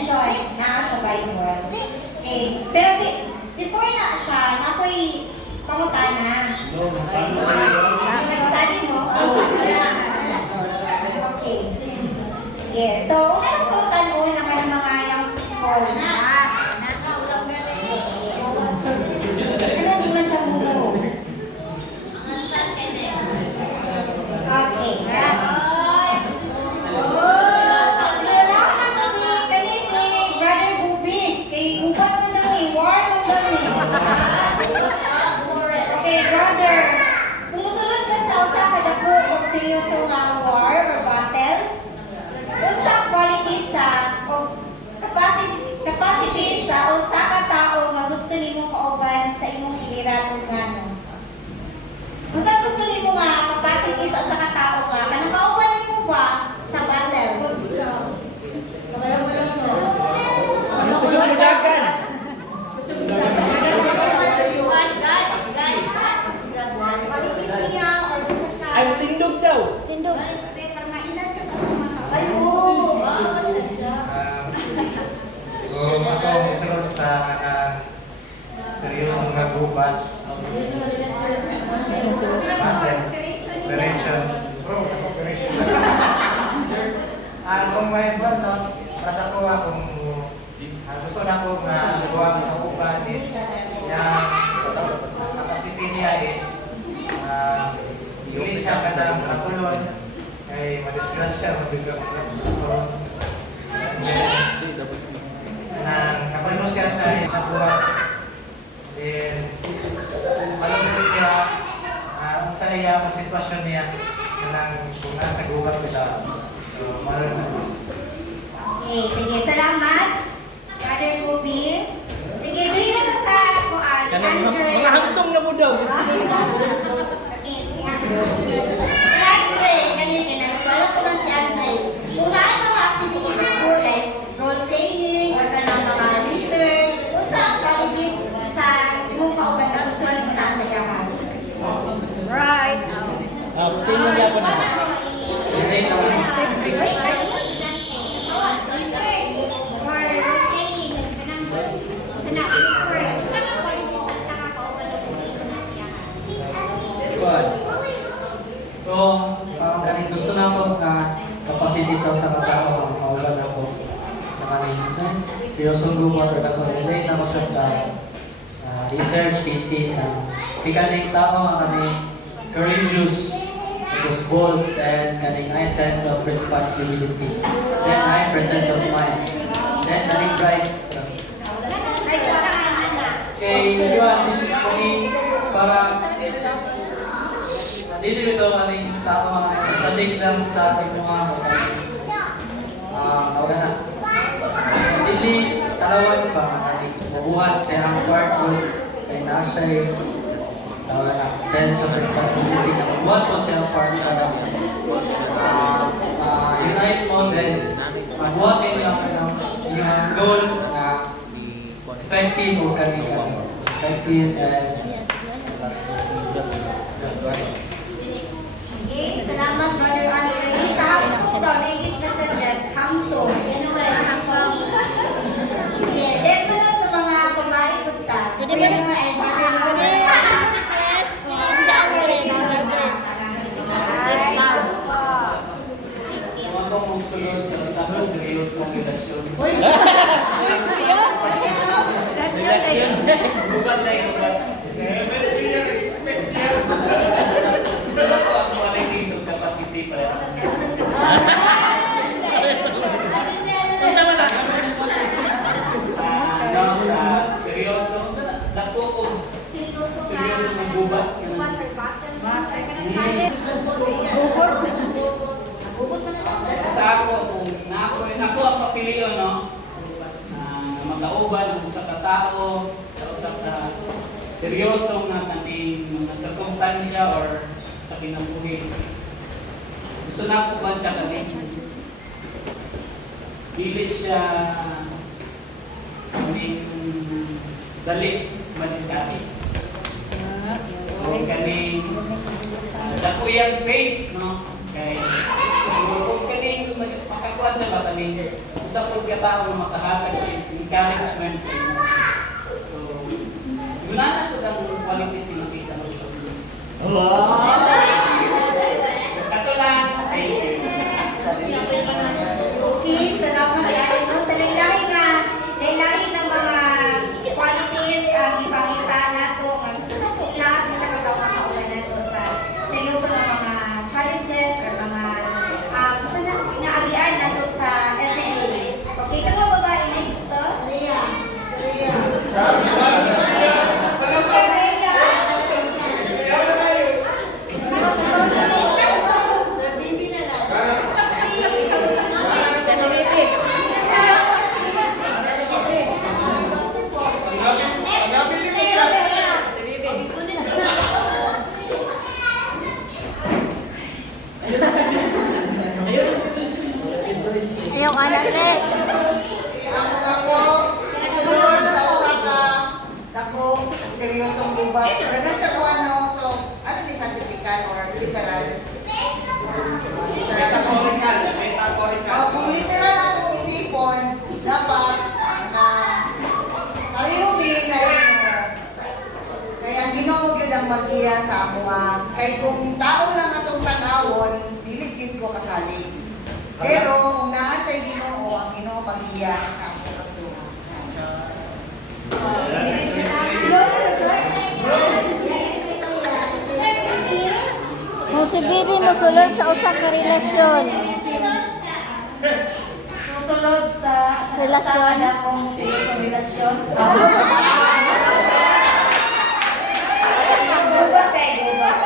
mention na sa Bible. Okay. Pero before na siya, nakoy pangutana. Nag-study mo? Okay. Yeah. So, unang pangutan mo naman ng mga young people. Ano, di man siya mo? Okay. Okay, brother. Sumusunod ka sa usa ka dako og seryoso nga war or battle. Unsa quality sa o capacity sa unsa ka tawo nga gusto nimo kauban sa imong giliran ug ngano? Unsa gusto nimo nga capacity sa usa ka tawo nga kanang kauban nimo ba sa battle? Gusto mo dagan? Ay, tindog daw. Tindog. Ay, oo. Kung ako musunod sa seryosong nagubat, operation. Kung may buwan, no, para sa kuha, kung gusto na kong gawa ng kauban is yung capacity niya is yung isa ka ng matulon ay madisgrasya, mabigang kapag mo siya sa nabuhat, then alam mo siya kung saan niya ang sitwasyon niya kung nasa gubat nila. So, maroon na. Okay, sige, salamat. Brother Kobe. Sige, dali na sa ako si Andre. Mga hantong na mo daw. Si Andre, kanina kinaswala ko lang si Andre. Kung naay mga activities sa school, like role-playing, or kanang mga research, kung sa activities sa imong kauban na gusto nyo nasayahan. Right. Sino niya ako na? Kung kaning gusto na ako capacity sa usa ka tawo ang kauban ako sa kaning seryosong grupo or kato relate na ko siya sa research thesis di kaning tao ang kaning courageous, was bold, and kaning high sense of responsibility, then high presence of mind, then kaning bright. Okay, yun, kung para dili ito kaning tao mga kasalig lang sa ating mga tawagan na. Dili talawan pa kaning mabuhat sa iyang part kay na siya tawagan na sense of responsibility na mabuhat po sa iyang part para unite mo then mabuhat kayo yung goal na effective o kaning effective and Okay, salamat Brother Andre. Sa hamtong daw, naigis na suggest, hamtong. Yeah, let's sunod sa mga babae punta. Kuya mo ay Brother Andre. Kung ako mong sunod sa isa ka seryosong relasyon. Bukan na yung sunod ko ang qualities of capacity para sa sa seryoso, dako ko seryoso ng gubat. Sa ako, kung ako ang papiliyon, no? Magkauban sa katao, sa seryoso nga kaning mga sirkumstansya or sa kinabuhi. Gusto na ko ba siya kasi dili siya kaning dali madiskari. O kaning dako yang faith, no? Kay kung kaning makakuan sa bata ni usa pud ka tawo nga makahatag og encouragement sa inyo. So, muna na to ang qualities ni makita mo sa Diyos. Kato lang. Thank you. Okay, salamat kayo. No? Sa lahi ng mga qualities ang ipakita nato nga gusto nato klase sa pagkakaulan nato sa seryoso ng mga challenges or mga sa pinaagian nato sa everyday. Okay, sa mga babae na gusto? Rhea. Sister Rhea. Bibi na lang. Sa Bibi. Ayaw ka natin. Ako, sunod sa Osaka, ako, seryosong gubat. Ganun siya ko so, ano ni scientific or literal? Kung literal akong isipon, dapat, parihubing na kaya ang Ginoo gyud ang mag-iya sa amuha. Kay kung tao lang atong tanawon, dili gyud ko kasali. Pero kung naa siya Ginoo, ang Ginoo mag-iya sa amuha. Kung si Bibi musulod sa usa ka relasyon. Susunod sa Relasyon? akong seryosong relasyon. Gubat eh, gubat.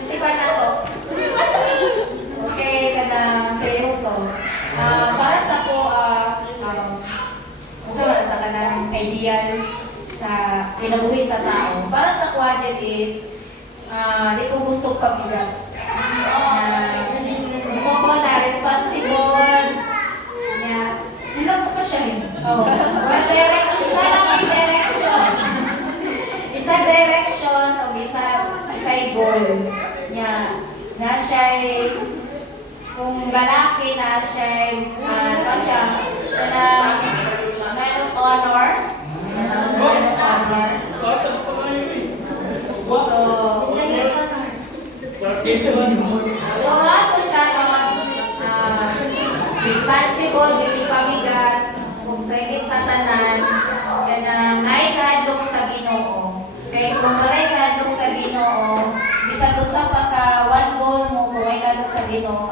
Isipan ako. Okay, kanang seryoso. Para sa ko, sa kanang ideal sa kinabuhi sa tao. Para sa kwadyan is, di ko gusto pabigat. Gusto ko na responsible. Ilan po pa siya yun? Oh. Isa lang yung direction. Isa direction o isa goal. Na siya'y kung lalaki na siya'y man of honor. Man of honor. So, ato siya naman responsible, dili pabigat, kung sa init sa tanan, kaya naikadlok sa Ginoo. Kaya kung walay kadlok sa Ginoo, bisag kung sa pagka one goal mo, kung walay kadlok sa Ginoo,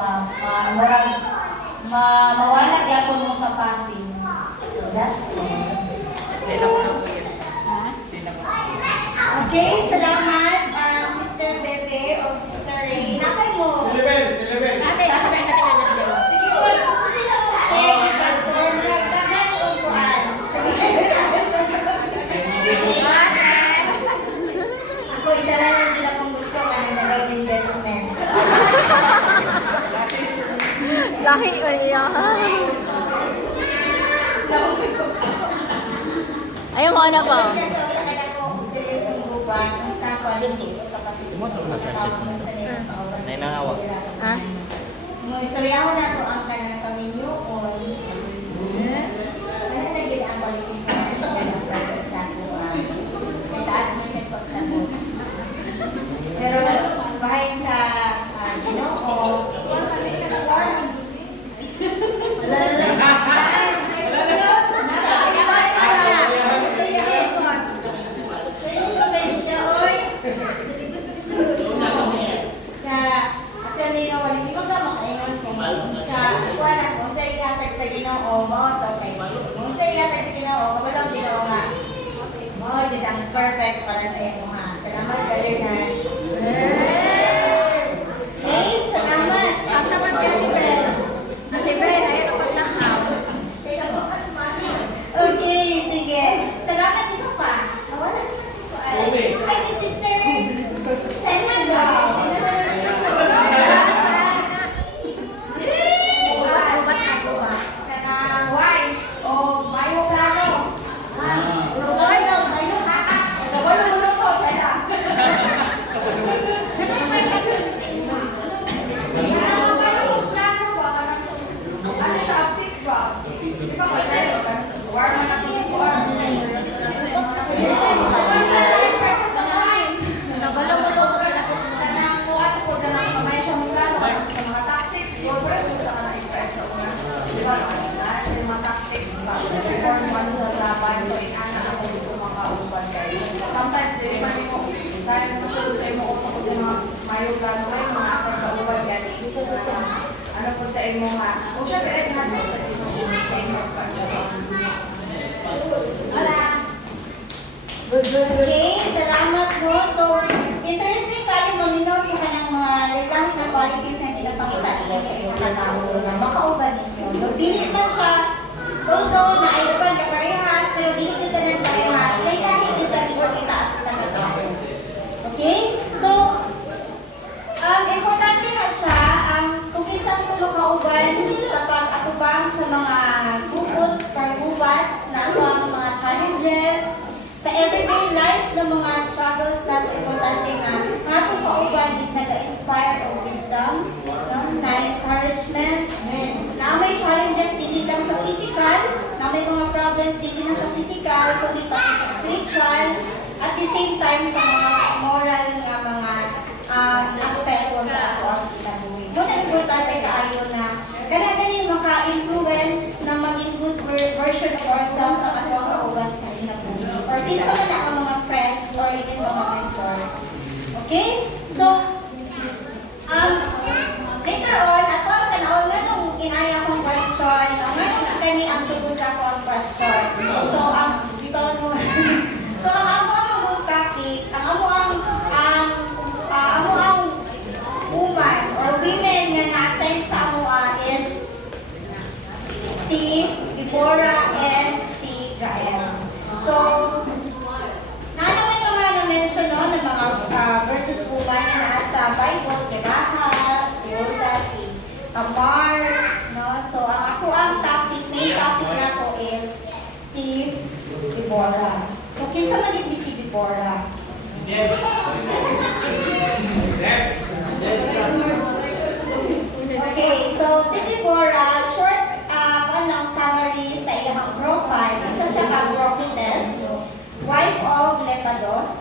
mawala gyapon mo sa passing. So that's all. Okay, salamat Sister Bebe o Sister Ray. Napay mo. Sige po, gusto sila mo share ni Pastor. Magdagan o kuan. Ako, isa lang yung nila kung gusto ka na nag-investment. Lahi o iya. Ayaw mo na ba? So, sa kanila ko, seryosong gubat, kung saan qualities o capacity sa tao gusto nila kauban. Nainangawa. Ha? Istoryaho na to ang kanang kaminyoon. Ano na yun ang qualities na siya ng pagsakuan. May taas mo siya pagsakuan. Pero bahay sa Ginoo, actually, wala di ba makaingon kung sa wala kung sa ihatag sa Ginoo mo to kay kung sa ihatag sa Ginoo kabalang Ginoo nga mo jud ang perfect para sa imo ha. Salamat Brother Nash. Hey, salamat. Basta man siya ni Ben. Ate Ben, ayaw ko na Okay, sige. Salamat isa pa. Wala na si Kuan. Ay, si Sister. Saan daw? Kanang wise o mayo plano. dahil masunod sa imo utok ko sa mga mayo plano kayo, mga pagkabuhay gani. Ano po sa imo nga? Kung siya direct natin sa imo sa imo Okay, salamat mo. So, interesting kayo maminaw sa kanang mga lahi na qualities na pinapakita niya sa isang katao na makauban ninyo. No, dili man siya, although na ayuban ka parehas, pero dili kita ng parehas, kaya kahit kita ipakita sa isang katao. Okay? So, importante na siya, kung isang makauban sa pag-atubang sa mga gupot or gubat na ano ang mga challenges, sa everyday life ng mga struggles natin, importante nga, ang atong kauban is nag-inspire of wisdom, no? Na encouragement, na may challenges dili lang sa physical, na may mga problems dili lang sa physical, kundi pati sa spiritual, at the same time sa mga moral nga mga aspekto sa ato ang kinabuhi. Doon ang importante kaayo na kanaganin maka-influence na maging good version of ourselves ang ato ang kauban sa kinabuhi. Or kinsa man ang mga friends or even mga mentors. Okay? So, later on, ato ang tanaw nga nung inaya akong question, nga kani ang sugod sa akong question. So, ito mo. So, ang amo ang topic, ang amo ang woman or women nga na-assign sa amo is si Deborah and si Jael. So, may mga na-mention no, ng mga virtuous woman na nasa Bible, si Rahab, si Hulda, si Tamar, no? So, ang main topic na ko is si Deborah. So, kinsa man din si Deborah? Okay, so si Deborah, short summary sa iyang profile. Isa siya ka prophetess, wife of Lepadoth,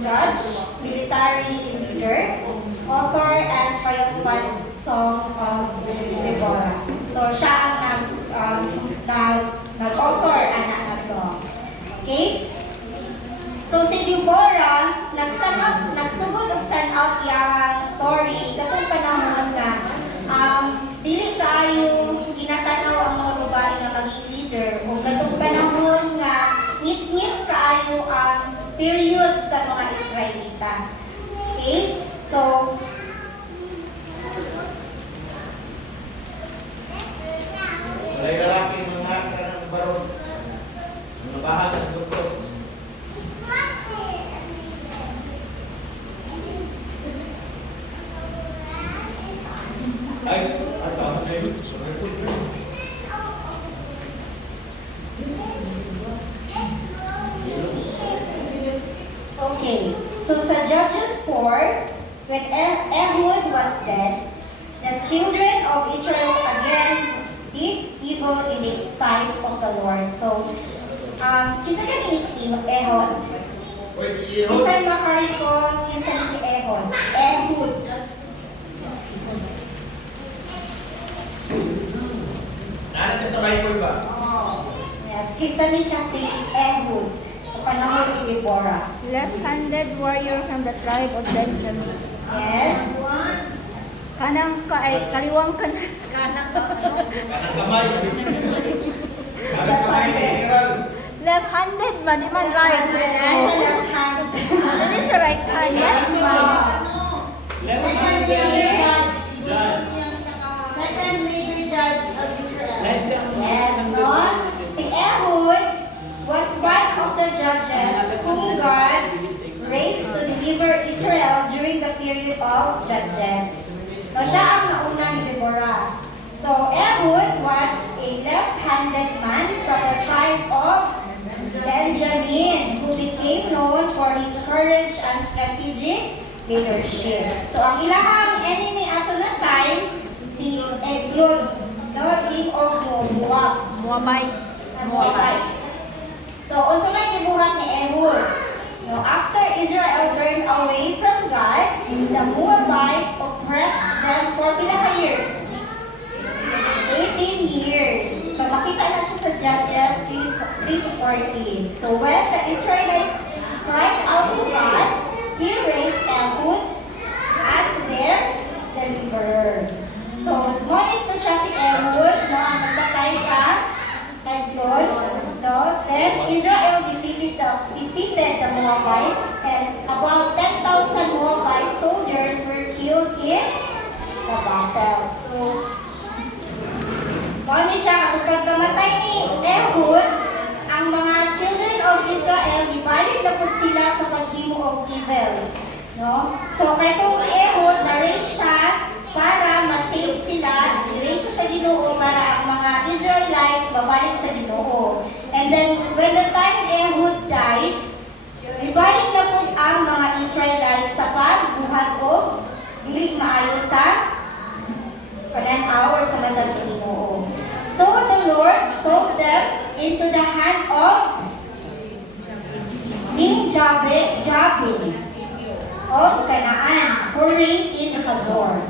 judge, military leader, author and triumphant song of Deborah. So siya ang nag-author anak na song. Okay? So si Deborah, nagsugod og stand out iyang story katong panahon nga dili kaayo ginatanaw ang mga babae nga maging leader o katong panahon nga ngit-ngit kaayo ang period sa mga Israelita. Okay? So lalaki mga kanang baron. Mga bahag ng doktor. Ay, ato na yun. okay. So sa Judges 4, when Ehud was dead, the children of Israel again did evil in the sight of the Lord. So, kinsa ka ni si Ehud? Kinsa makarito, kinsa ni si Ehud? Ehud. Nana siya sa Bible ba? Yes, kinsa ni siya si Ehud sa panahon ni Deborah. Left-handed warrior from the tribe of Benjamin. Yes. Kaliwang kanan. Kanang kamay. Kanang kamay ni Israel. Left-handed man, di man right. Siya left hand. Ano siya right hand? Second judge of Israel. Yes, no? Si Ehud was one of the judges whom God raised to deliver Israel during the period of judges. So, siya ang nauna ni Deborah. So, Ehud was a left-handed man from the tribe of Benjamin who became known for his courage and strategic leadership. So, ang ilahang enemy ato na time, si Eglon, no? King of Moab. Moabite. So, unsa may gibuhat ni Ehud? No, after Israel turned away from God, the Moabites oppressed them for pila ka years? 18 years. So, makita na siya sa Judges 3 to 14. So, when the Israelites cried out to God, He defeated the Moabites, and about 10,000 Moabite soldiers were killed in the battle. So, paano siya, kapag kamatay ni Ehud, ang mga children of Israel, ibalik na po sila sa paghimo of evil. No? So, kaya itong si Ehud, na-raise siya para ma-save sila, i-raise siya sa Ginoo para ang mga Israelites babalik sa Ginoo. And then, when the time Ehud died, ibalik na po ang mga Israelites sa pagbuhat o dili maayo sa pananaw or sa mata sa Ginoo. So the Lord sold them into the hand of King Jabin of Canaan, who reigned in Hazor.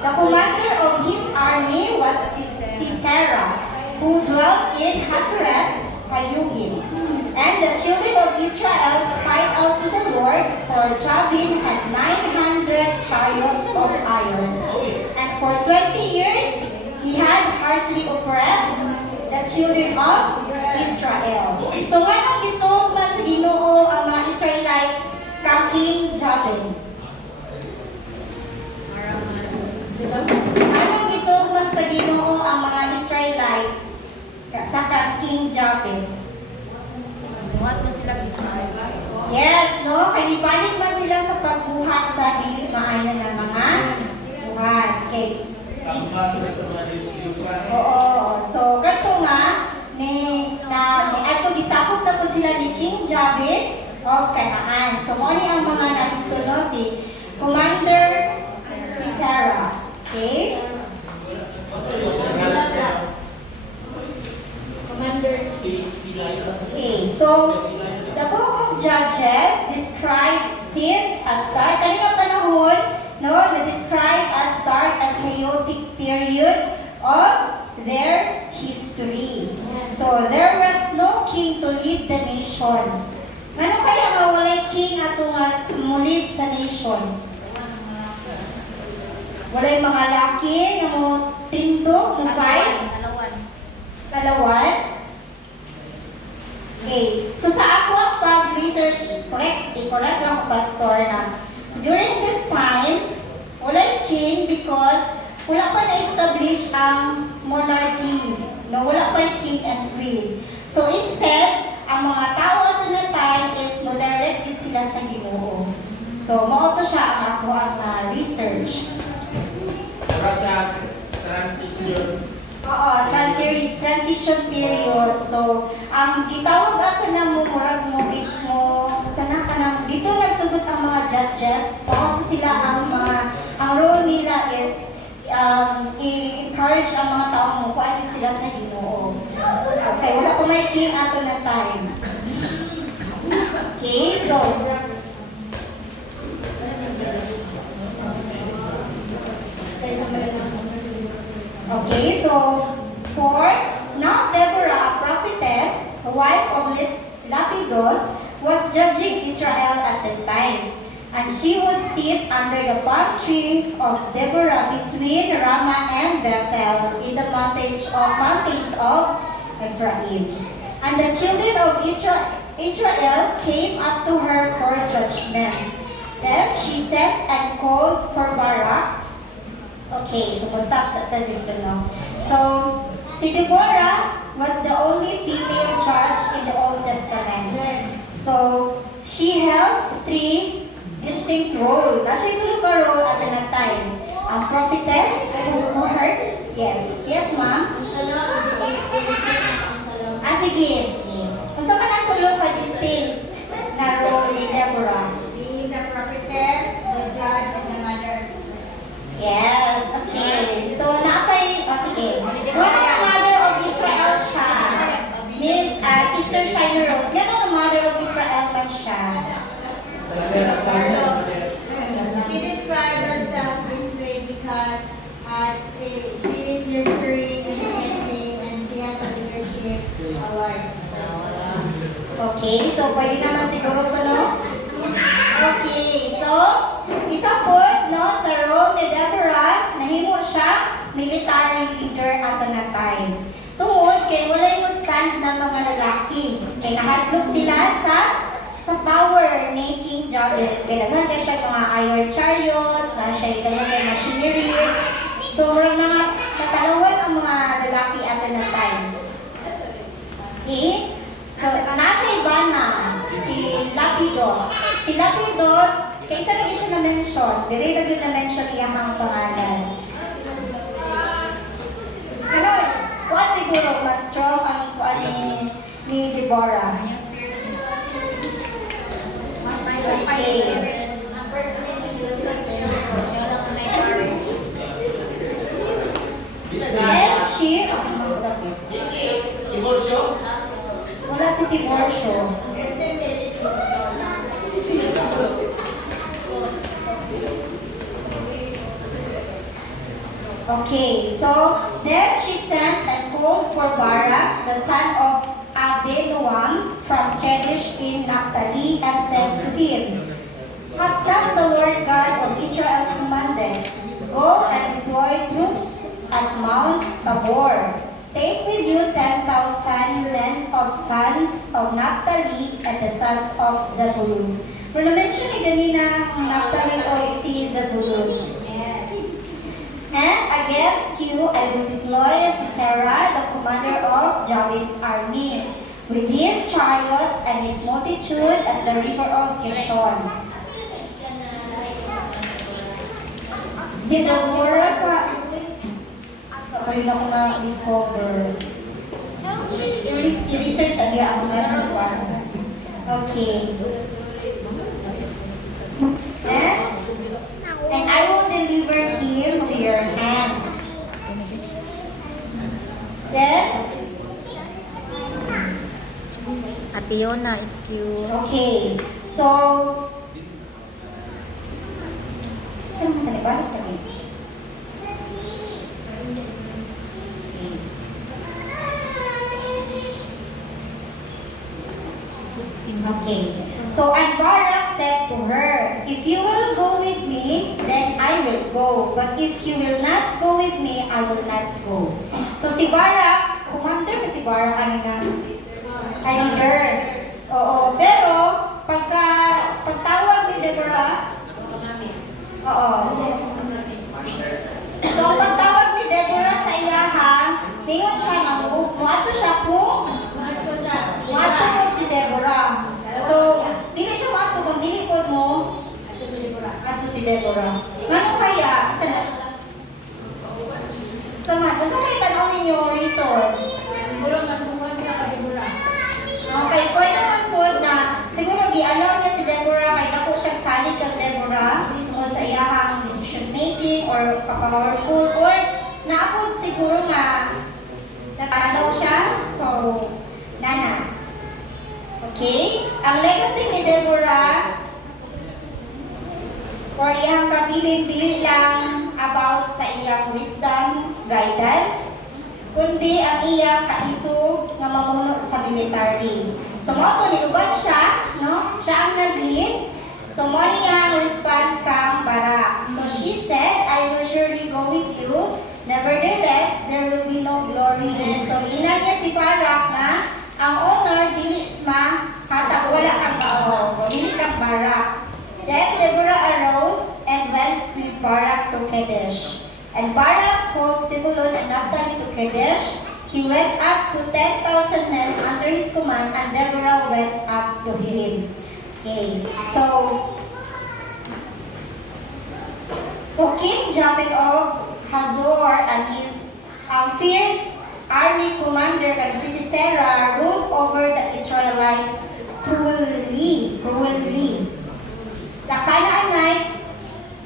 The commander of his army was Sisera, who dwelt in Hazeroth Hayyugim. And the children of Israel cried out to the Lord, for Jabin had 900 chariots of iron. And for 20 years he had harshly oppressed the children of Israel. So anong gisold man sa Ginoo ang mga Israelites kang King Jabin? Anong gisold man sa Ginoo ang mga Israelites sa kang King Jabin? Buhat mo sila gitna. Yes, no? Kaya ibalik man sila sa pagbuhat sa dili maayo ng mga buhat. Okay. Oo. So, ganito nga, ni ato gisakop na po sila ni King Jabin of Canaan. So, mo ni ang mga nandito, no? Si Commander Sisera. Okay? Okay, so the book of Judges described this as dark. Kanina panahon, no, na-describe as dark and chaotic period of their history. So there was no king to lead the nation. Ano kaya nga walay king ato nga mulid sa nation? Walay mga laki nga mo tindog, mo fight? Kalawan? Okay. So sa ako ang pag-research, correct lang ko, Pastor, na during this time, walay king because wala pa na-establish ang monarchy. No, wala pa yung king and queen. So instead, ang mga tao ato na time is mo-directed sila sa Ginoo. So mao to siya ang ako ang research. Para sa transition. Oo, transition period. So, ang gitawag ako na murag mo sana ka nang dito nagsugot ang mga judges. Baka sila ang role nila is i-encourage ang mga tao mo kuatin sila sa Ginoo. So, okay, wala ko may king ato na time. Okay, so okay, so now Deborah, a prophetess, wife of Lapidot, was judging Israel at that time. And she would sit under the palm tree of Deborah between Ramah and Bethel in the mountains of Ephraim. And the children of Israel came up to her for judgment. Then she sent and called for Barak. Okay, so we'll stop sa dito, no? So, si Deborah was the only female judge in the Old Testament. So, she held 3 distinct roles. Siya yung role at that time. Ang prophetess, who heard? Yes. Yes, ma'am? Sige. Kung saan ka natulong ka distinct na role ni Deborah? The prophetess, the judge, and the mother. Yes, okay. So, sige. One of the mother of Israel siya. Miss Sister Shiner Rose. Yan ang mother of Israel man siya. She described herself this way because she is nurturing and parenting and she has a leadership award. Okay, so pwede naman siguro ito, no? Okay, so, isa po, no, sa role ni Deborah, nahimo siya military leader at na time. Tungod kay walay mo stand ng mga lalaki. Kay nahadlok sila sa Jabin. Kaya daghan kay siya mga iron chariots, na siya daghan kay machineries. So, murag na natalawan ang mga lalaki at ng time. Okay? So, nasa iba na si Lapidot. Si Lapidot, kaysa lagi siya na-mention, dire lagi na-mention niya ang pangalan. Ano, kuan siguro mas strong ang kuan ni Deborah. Okay. And she, Divorcio? wala si Tiborcio. Okay, so then she sent and called for Barak, the son of Abinoam from Kadesh in Naphtali, and said to him, Has not the Lord God of Israel commanded, Go and deploy troops at Mount Tabor. Take with you 10,000 men of sons of Naphtali and the sons of Zebulun. Pero na-mention ni ganina ang Naphtali o si Zebulun. And against you I will deploy Sisera, the commander of Jabin's army, with his chariots and his multitude at the river of Kishon. Si Deborah sa... Kayo na ko na-discover. Research ang ang meron ko. Okay. And I will deliver him to your hand. Then, Ate Yona, excuse. okay. So, saan mo tayo? Balik tayo. Okay. So, and Barak said to her, If you will go with me, then I will go. But if you will not go with me, I will not go. So, si Barak, commander ba si Barak kanina? Leader. Oo. Pero, pagtawag ni Deborah, oo. So, pagtawag ni Deborah sa iyaha, ningon siya nga, muato siya po, muato po si Deborah. So, dili siya muato, kung dili po mo, ato si Deborah. Ano kaya? Sama, gusto kayo tanong ninyo reason. Okay, pwede naman po na siguro gi-allow niya si Deborah kay dako siyang salig kang Deborah tungkol sa iyahang decision making or powerful or naapod siguro nga natalaw siya. So, nana. Okay? Ang legacy ni Deborah or iyang kabilin dili lang about sa iyang wisdom, guidance, kundi ang iyang kaisog nga mamuno sa military. So, mo to niuban siya, no? Siya ang nag-lead. So, mo niyang response kang Barak. So, she said, I will surely go with you. Nevertheless, there will be no glory. So, ilan niya si Barak na ang honor dili hatag wala kang kao. Dili kang Barak. Then Deborah arose and went with Barak to Kadesh. And Barak called Zebulun and Naphtali to Kadesh. He went up to 10,000 men under his command, and Deborah went up to him. Okay, so King Jabin of Hazor and his fierce army commander si Sisera ruled over the Israelites cruelly. The Canaanites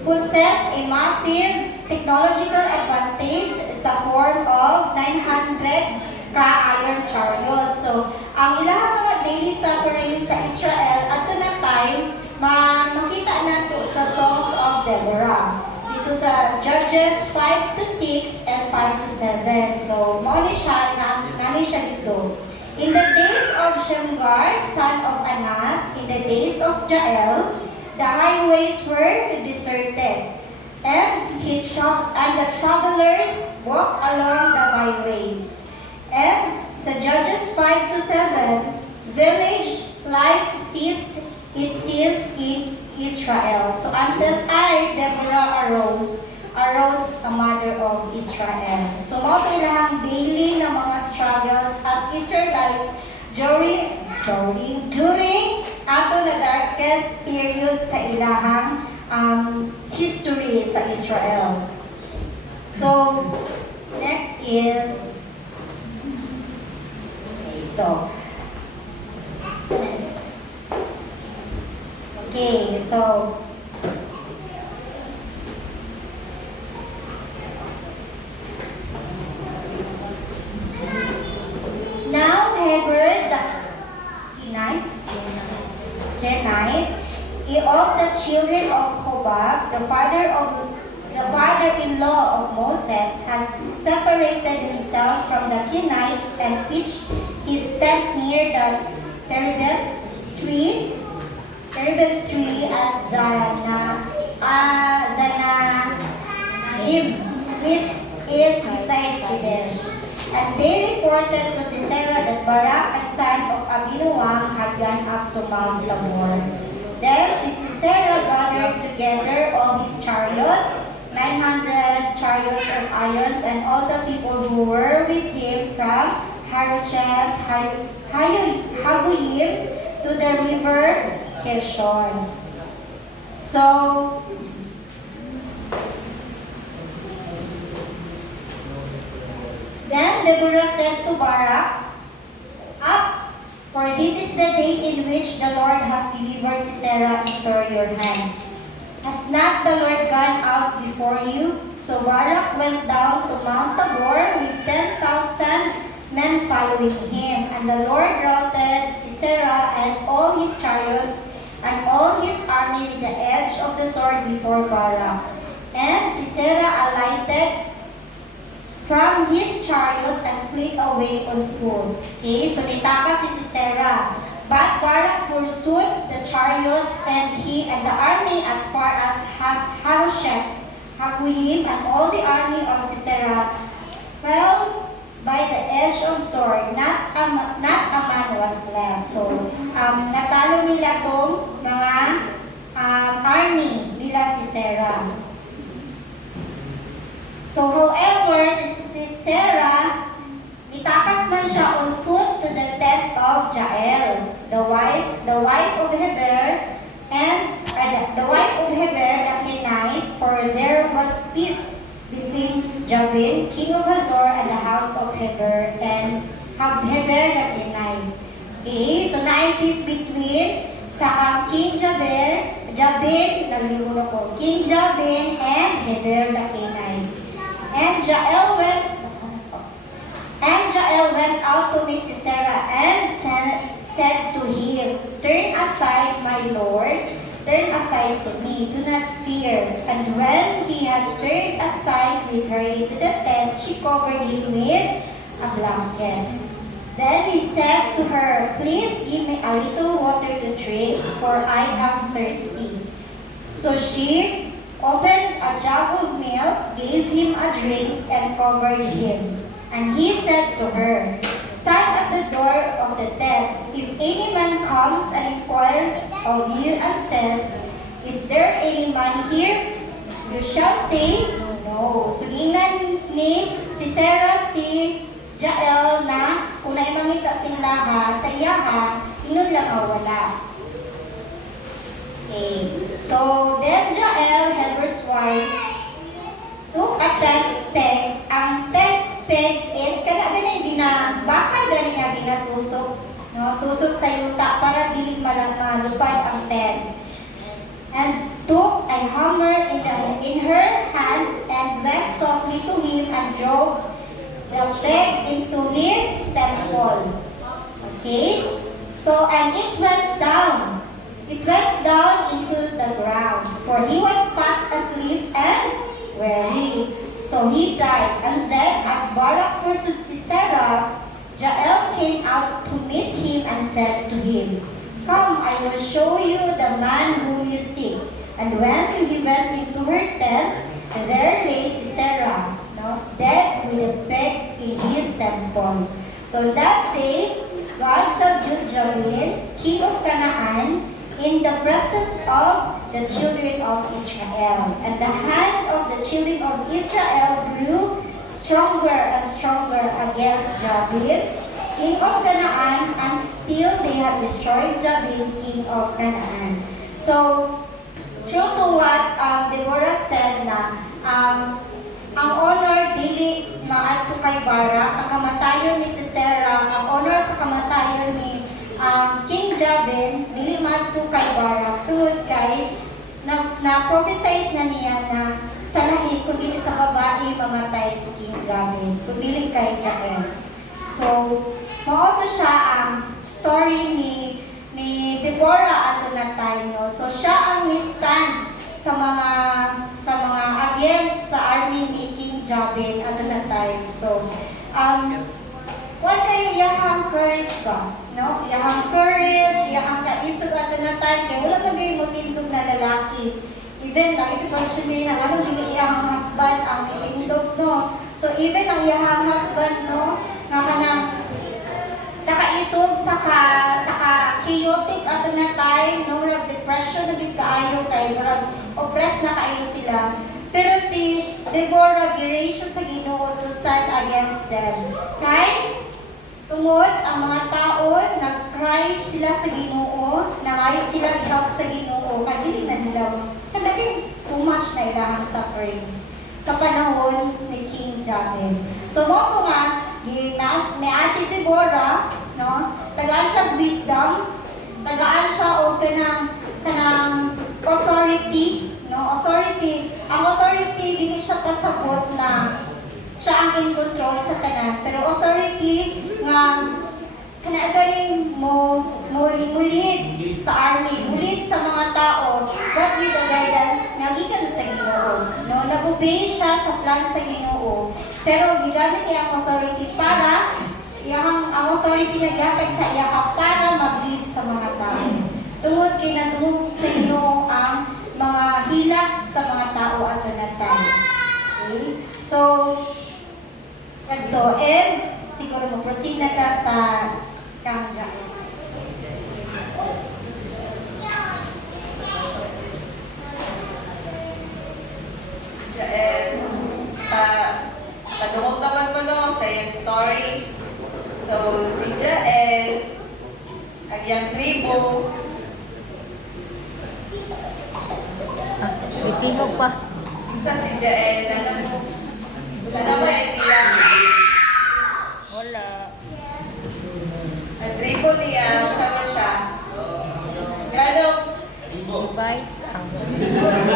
possessed a massive technological advantage sa form of 900 ka-iron chariots. So, ang ilang mga daily suffering sa Israel ato na time, makita nato sa Songs of Deborah. Dito sa Judges 5-6 and 5-7. So, mauli siya, nami siya dito. In the days of Shamgar, son of Anat, in the days of Jael, the highways were deserted. And the travelers walked along the byways. And sa Judges 5-7, village life ceased. It ceased in Israel. So until I, Deborah, arose a mother of Israel. So mao to ilahang daily na mga struggles as Israelites during ato na darkest period sa ilahang history sa Israel. So next is so now Heber the Kenite, of the children of Hobab, the father-in-law of Moses, had separated himself from the Kenites and pitched his tent near the terebinth tree at Zanaim, which is beside Kadesh. And they reported to Sisera that Barak and son of Abinoam had gone up to Mount Tabor. Then Sisera gathered together all his chariots, 900 chariots of iron, and all the people who were with him from Harosheth Hagoyim to the river Kishon. So then Deborah said to Barak, "Up, for this is the day in which the Lord has delivered Sisera into your hand. Has not the Lord gone out before you?" So Barak went down to Mount Tabor with 10,000 men following him. And the Lord routed Sisera and all his chariots and all his army with the edge of the sword before Barak. And Sisera alighted from his chariot and fled away on foot. Okay, so nitaka si Sisera. But Barak pursued the chariots and he and the army as far as Harosheth Hagoyim, and all the army of Sisera fell by the edge of sword. Not a man was left. So natalo nila tong mga army nila Sisera. So however, si Sisera, nitakas man siya on foot to the tent of Jael, the wife of Heber, and the wife of Heber the Kenite, for there was peace between Jabin, king of Hazor, and the house of Heber, and Heber the Kenite. Okay, so na peace between sa King Jabin, King Jabin, and Heber the Kenite. And Jael went out to meet Sisera and said to him, "Turn aside, my lord, turn aside to me, do not fear." And when he had turned aside with her into the tent, she covered him with a blanket. Then he said to her, "Please give me a little water to drink, for I am thirsty." So she opened a jug of milk, gave him a drink, and covered him. And he said to her, "Stand at the door of the tent. If any man comes and inquires of you and says, 'Is there any man here?' you shall say, 'No.'" So ginan ni Sisera si Jael na kung naimangita sila sa iya ingon lang wala. Okay. So then Jael, Heber's wife, took a tent peg. Ang tent peg is kana bakal gani nga ginatusok, no? Tusok sa yuta para dili malupad ang tent. And took a hammer in her hand and went softly to him and drove the peg into his temple. Okay? So and it went down into the ground, for he was fast asleep and weary. So he died. And then, as Barak pursued Sisera, Jael came out to meet him and said to him, "Come, I will show you the man whom you seek." And when he went into her tent, there lay Sisera, dead with a peg in his temple. So that day, God subdued Jabin, king of Canaan, in the presence of the children of Israel. And the hand of the children of Israel grew stronger and stronger against Jabin, king of Canaan, until they had destroyed Jabin, king of Canaan. So, true to what Deborah said na ang honor dili maadto kay Barak, ang kamatayon ni Sisera, ang honor sa kamatayon ni King Jabin dili maadto kay Barak tungod kay na-prophesize na niya na sa lahi kundi sa babae mamatay si King Jabin kundi kay Jabin. So mao to siya ang story ni Deborah ato na time, no? So siya ang ni-stand sa mga against sa army ni King Jabin ato na time. So what kayo iyahang courage ba? No? Iyahang courage, iyahang kaisog ato na time kay wala na gayon mo tindog na lalaki. Even ang ito question nila, ano dili iyahang husband ang ilindog, no? So even ang iyahang husband, no, nga kanang sa kaisog, sa chaotic ato na time, no, murag depression na gid kaayo kay murag oppressed na kaayo sila. Pero si Deborah giracious sa Ginoo to stand against them. Kay tungod ang mga tao nag-cry sila sa Ginoo, nangayo sila help sa Ginoo, kay dili na nila kadaging too much na ilahang suffering sa panahon ni King Jabin. So mo ko nga ni si Deborah, no? Tagaan siya wisdom, tagaan siya og kanang authority, no? Authority. Ang authority dili siya pasabot na siya ang in control sa tanan, pero authority nga kanagaling mo lead sa army, lead sa mga tao, but with the guidance nga gikan sa Ginoo, no? Nag-obey siya sa plan sa Ginoo, pero gigamit niya ang authority para ang authority nga gihatag sa iya para mag-lead sa mga tao. Tungod kay nadungog sa Ginoo ang mga hilak sa mga tao ato na time. Okay? So, kadto, and siguro mo proceed na ta sa kamera. Jael, padungog naman mo no sa iyong story. So, si Jael, ang iyang tribo, Itingog pa. isa si Jael, ano ba niya? Wala. Ang tribo niya, sama siya. Ganong, Divides ang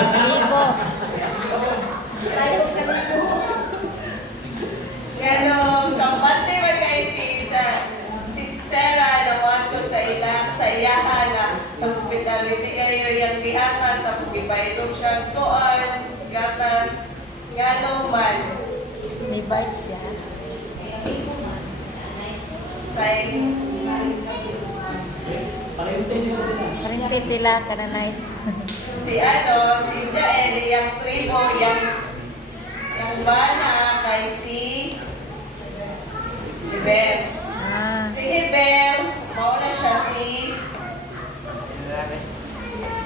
amigo. ganong, kampante man kay si Sarah na wanto sa iyahan na hospitality kayo yung bihatan, tapos ipainom siya tuan, gatas, ganong man. Divides siya. Parente sila kada nights. Si Jael, yung tribo, yung bana kay si Heber. Si Heber, mauna siya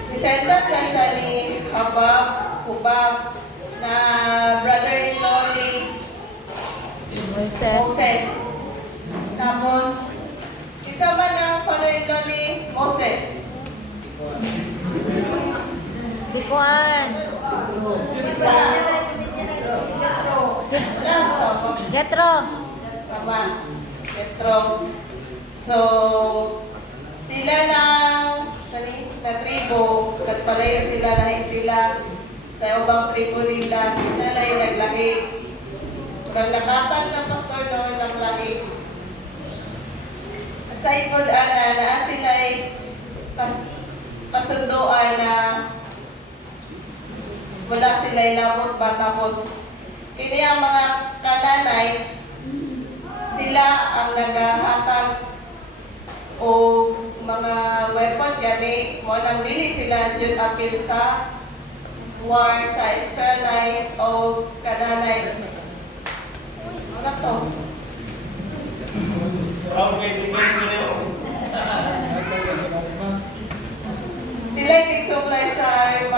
descendant na siya ni Hubab, na brother-in-law ni Moses. Tapos, isa man ang father-in-law ni Moses. Si Kuan. Isa. Jetro. Tama. Petro. So, sila na tribo, nagpalaya sila, lahi sila sa ubang tribo nila. Sila na yung naglahi. Kung nakatag ng pastor noon naglahi. Aside ko na sila ay kasunduan na wala sila ilabot ba, tapos ini ang mga Canaanites, sila ang naghahatag o mga weapon gani mo nang dili sila jud apil sa war sa Israelites o Canaanites. Ano to?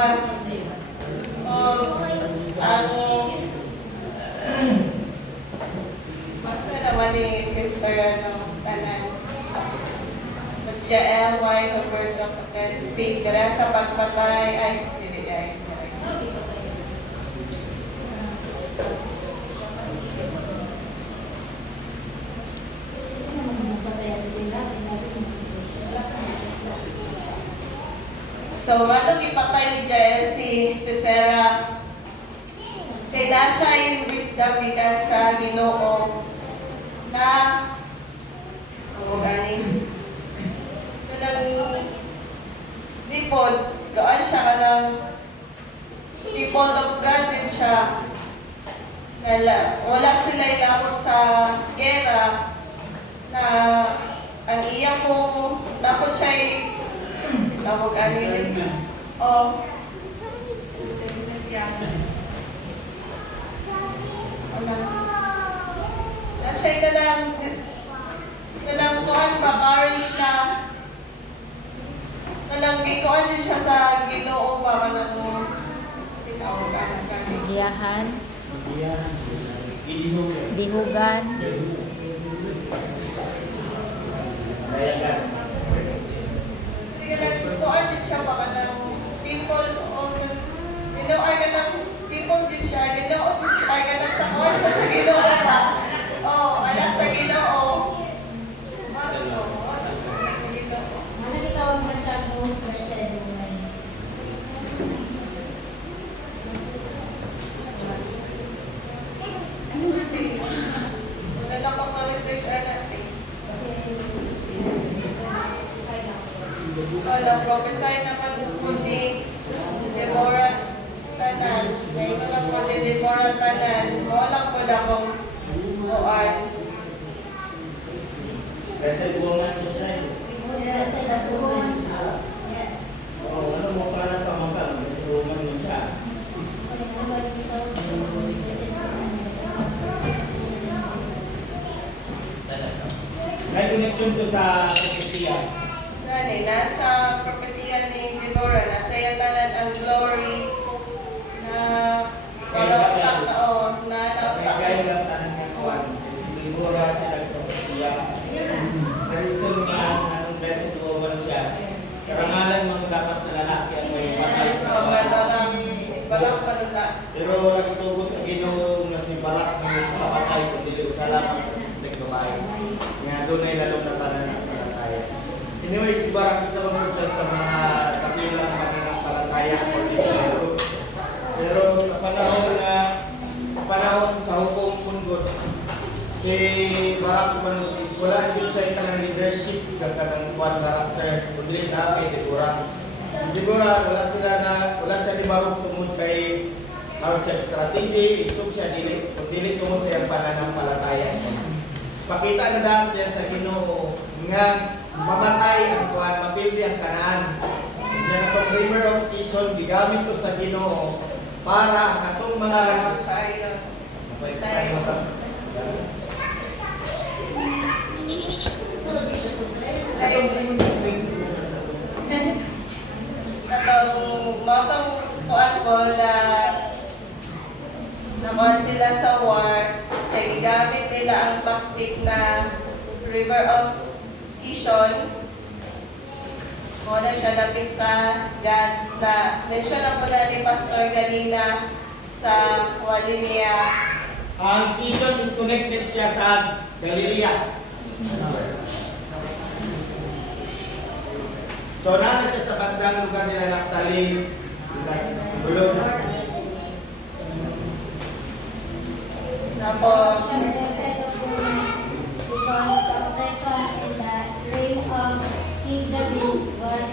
gawas. O ang basta naman ni Sister tanan. Jael Y. Roberto Pigra sa pagpatay ay dili ay. So, manong ipatay ni Jael si Sarah. Kaya na siya yung wisdom gikan sa Ginoo na ganin. Lipod, gaan siya ka ng people of God din siya. Wala sila ilapot sa gera na ang iya po dapat siya tawag anin. Oh. Na siya na kuhan pa courage na nalanggigoan din siya sa Ginoo para nang sinawagan kami. Diyahan. Dihugan. Nalanggigoan din siya para nang people o Ginoo ay ganang people din siya. Ginoo din siya ay ganang sa kuhan siya sa Ginoo ba? Oh, anak sa Ginoo. Wala kang ma-research natin. Wala, prophesy naman kundi Deborah Tanan. May mga kundi Deborah Tanan. Walang po na kong buwan. Kasi buwangan ko siya eh. Oo, ano mo parang pamangkang, kasi buwangan mo siya. May connection to sa Ecclesia. Nani, nasa propesya ni Deborah, nasa yatanan ang glory na wala utak taon, na nautak. Kaya lang tanong ng kuwan. Kasi Deborah siya nagpapasiya. Narisol nga anong blessed woman siya. Karangalan mga dapat sa lalaki ang may patay sa Pagkalarang si Barak panuta. pero nagtugot sa Ginoo nga si Barak ng papatay kung dili usalaman kasi ng babae. Nga doon ay lalong natanan ng palataya. Anyway, si Barak isa man siya sa mga kapilang pananampalataya o Israel. Pero sa panahon sa hukom punggod, si Barak Panutis, wala din siya itanang leadership ng kanang one character, kundi na kay Deborah. Si Deborah, wala siya di barog tungod kay Harod siya strategy, isog siya dili tungod sa iyang pananampalataya. Pakita na dahil siya sa Ginoo nga mamatay ang kuhan, mapildi ang Kanaan. Yan itong river of Kishon, gigamit ko sa Ginoo para katong mga lang Matong kuan ko na nakuha sila sa war, kaya gigamit nila ang taktik na River of Kishon. Muna siya lapit sa God na mention na po na ni Pastor kanina sa wali niya. ang Kishon is connected siya sa Galilea. So, nana siya sa bandang lugar nila Naphtali, Bulog. Tapos, because the oppression and the reign of King David was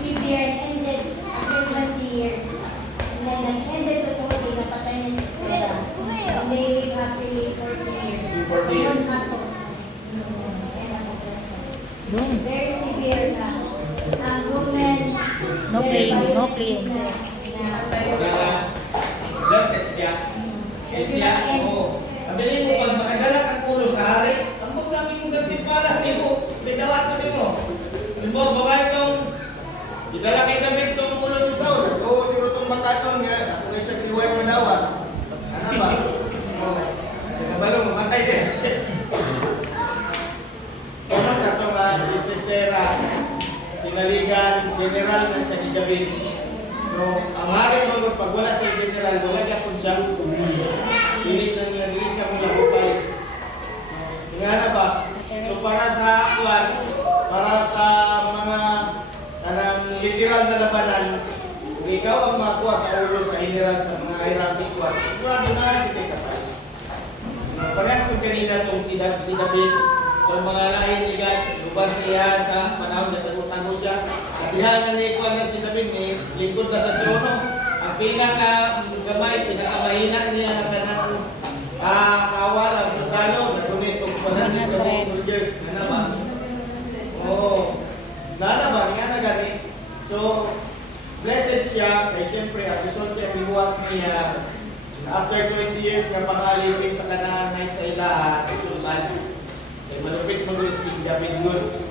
severe and ended after 20 years. And then nag-ended totally, napatay niya si Sarah. And they lived happily 40 years. 40 years. Ayun na po. End of oppression. Doon. Very severe na. Women, No playing, no playing. Blessed siya. Siya, oo. Abilin mo, pag makadala kang ulo sa hari, ang magdami mong ganti pala, di mo, pinawat mo. Di mo, bagay itong Dinala kay David itong ulo ni Saul. Oo, siguro itong matanon nga. Ako nga siya kinuway mo daw. Ano ba? Oo. Sa balong, mamatay din siya. Ano na itong si Sisera, sinaligan, general na siya ni David. No, ang hari mo pag wala sa general, wala niya kung siya pilit nang nagli siya mula hukay. Nga na ba? So para sa akuan, para sa mga kanang literal na labanan, kung ikaw ang makuha sa ulo sa general sa mga hierarchy kuwas, grabe na kita kapay. Parehas kung kanina itong si David, itong mga lahi ni God, lubar siya sa panahon na tago-tago siya. Kadihangan ni Kuan na si David, lingkod na sa trono. Ang pinaka-gamay, pinaka-mahina niya na kanang kawal, ang sundalo, nagunit kung 100 soldiers. Nga ba? Oo. Nga ba? Nga na gani. So, blessed siya, kaya siyempre, ang result siya bibuhat niya. After 20 years nga pangalipin sa Canaanite sa ilaha, sultan. Kaya malupit mo rin si David good.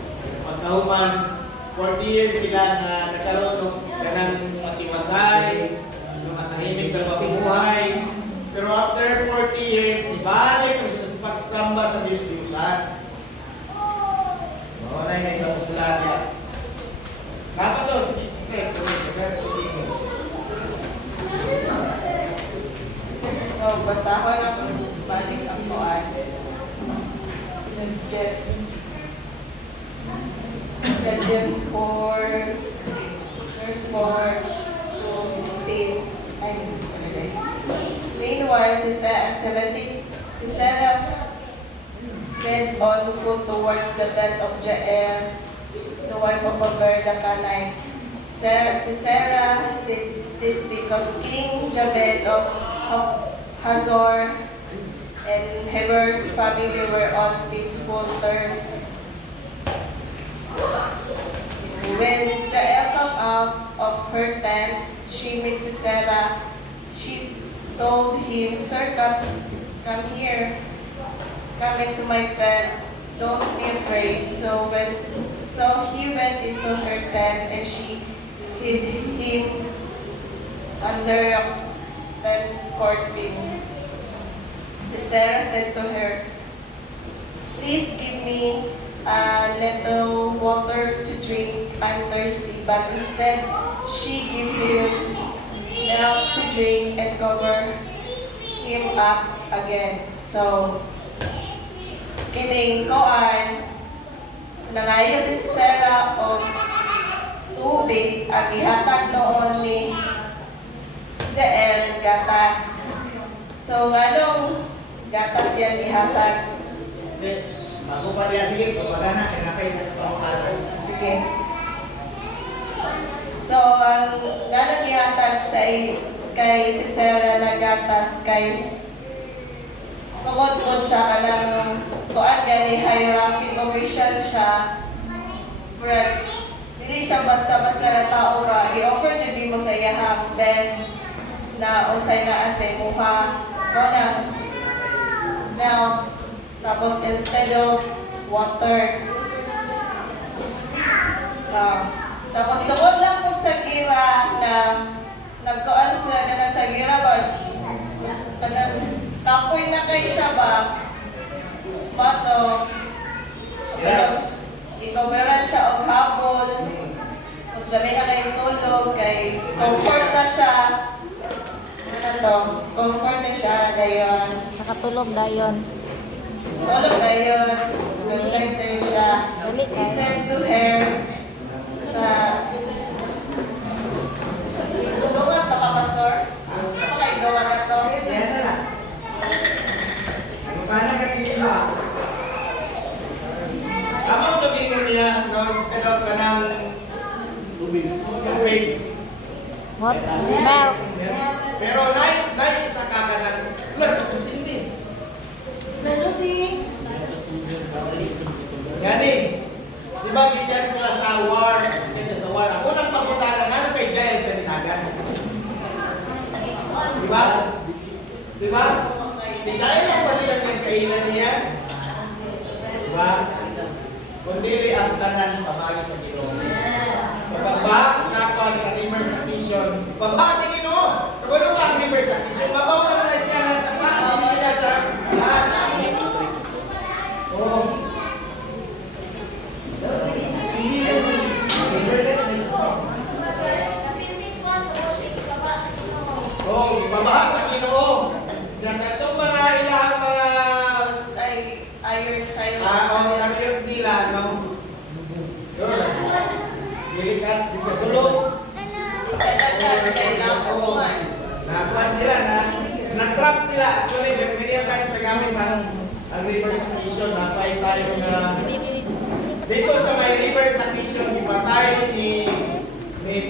Pagkahuman, 40 years sila na nagkaroon ng kanang matiwasay, ng matahimik na mabuhay. Pero after 40 years, ibalik ang sila sa pagsamba sa Diyos-Diyusan. Oo, na yung kapusulan niya. Dapat to, sige, sige. So, basahon ako balik ang kuan. Judges 4, verse 4 to 16. Ay, palagay. Meanwhile, si Sarah went on foot towards the tent of Jael, the wife of Aber the Canaanites. Si Sarah did this because King Jabez of Hazor and Heber's family were on peaceful terms. When Jael came out of her tent, she met Sisera. She told him, "Sir, come here. Come into my tent. Don't be afraid." So he went into her tent and she hid him under a tent curtain. Sisera said to her, "Please give me a little water to drink. I'm thirsty." But instead, she gave him milk to drink and cover him up again. So, kining koan, nangayo si Sarah o tubig ang ihatag noon ni Jael gatas. So, nganong gatas yan ihatag? Hindi. Bago pa rin sige, kapagana, kinakay sa pangkatan. Sige. So, ang nganong ihatag kay si Sarah na gatas kay tungod sa kanang tuan gani hierarchy official siya. But dili siya basta-basta na tao ka. I-offer jud mo sa iyahang best na unsay naa sa imuha mo ng milk tapos instead of water. Tapos tungod lang po sa gira na nagkuan sa kanang sa gira ba kapoy na kay siya ba bato ikoberan siya og habol tapos dami na kay tulog kay comfort na siya comfort na siya dayon Nakatulog dayon. tulog dayon nag-light din siya he said to her sa gawag ka pa pastor? Ako kay gawag ka to? Paano ka kila? Tama mo tingin niya, no, instead of kanang tubig. What? Milk. Pero nai isa ka kanang hindi. Gani. Di ba bigyan sila sa war? Kaya sa war. Ako nang pagkutanan, ano kay Jael sa dinagan? Di ba? Di ba? Si Jael ang palilang ng kailan niya. Di ba? Kundi ang tanan pamali sa Ginoo. Sa pagba, sa sulong. Kailangan, kailangan. Nakuha sila na-trap sila. Actually, many of times nagamit ang reverse accusation na tayo na dito sa may reverse accusation, ipatay ni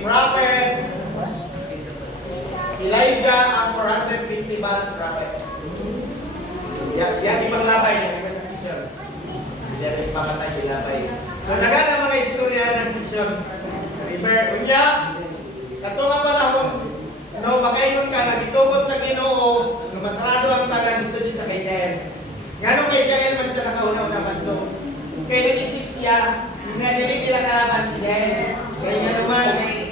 Prophet Elijah ang 450 balls prophet. Yan ibang labay sa reverse accusation. Yan ipapatay yung labay. So, nagana mga istorya ng accusation. Reverse, unya, katunga panahon, no, makaingon ka nga gitugot sa Ginoo, nga masarado ang tanan dito din sa kay Jael. Ngano kay Jael man siya nakauna-una man to. Kaya naisip siya, nga dili nila kalaban si Jael. Kaya nga naman,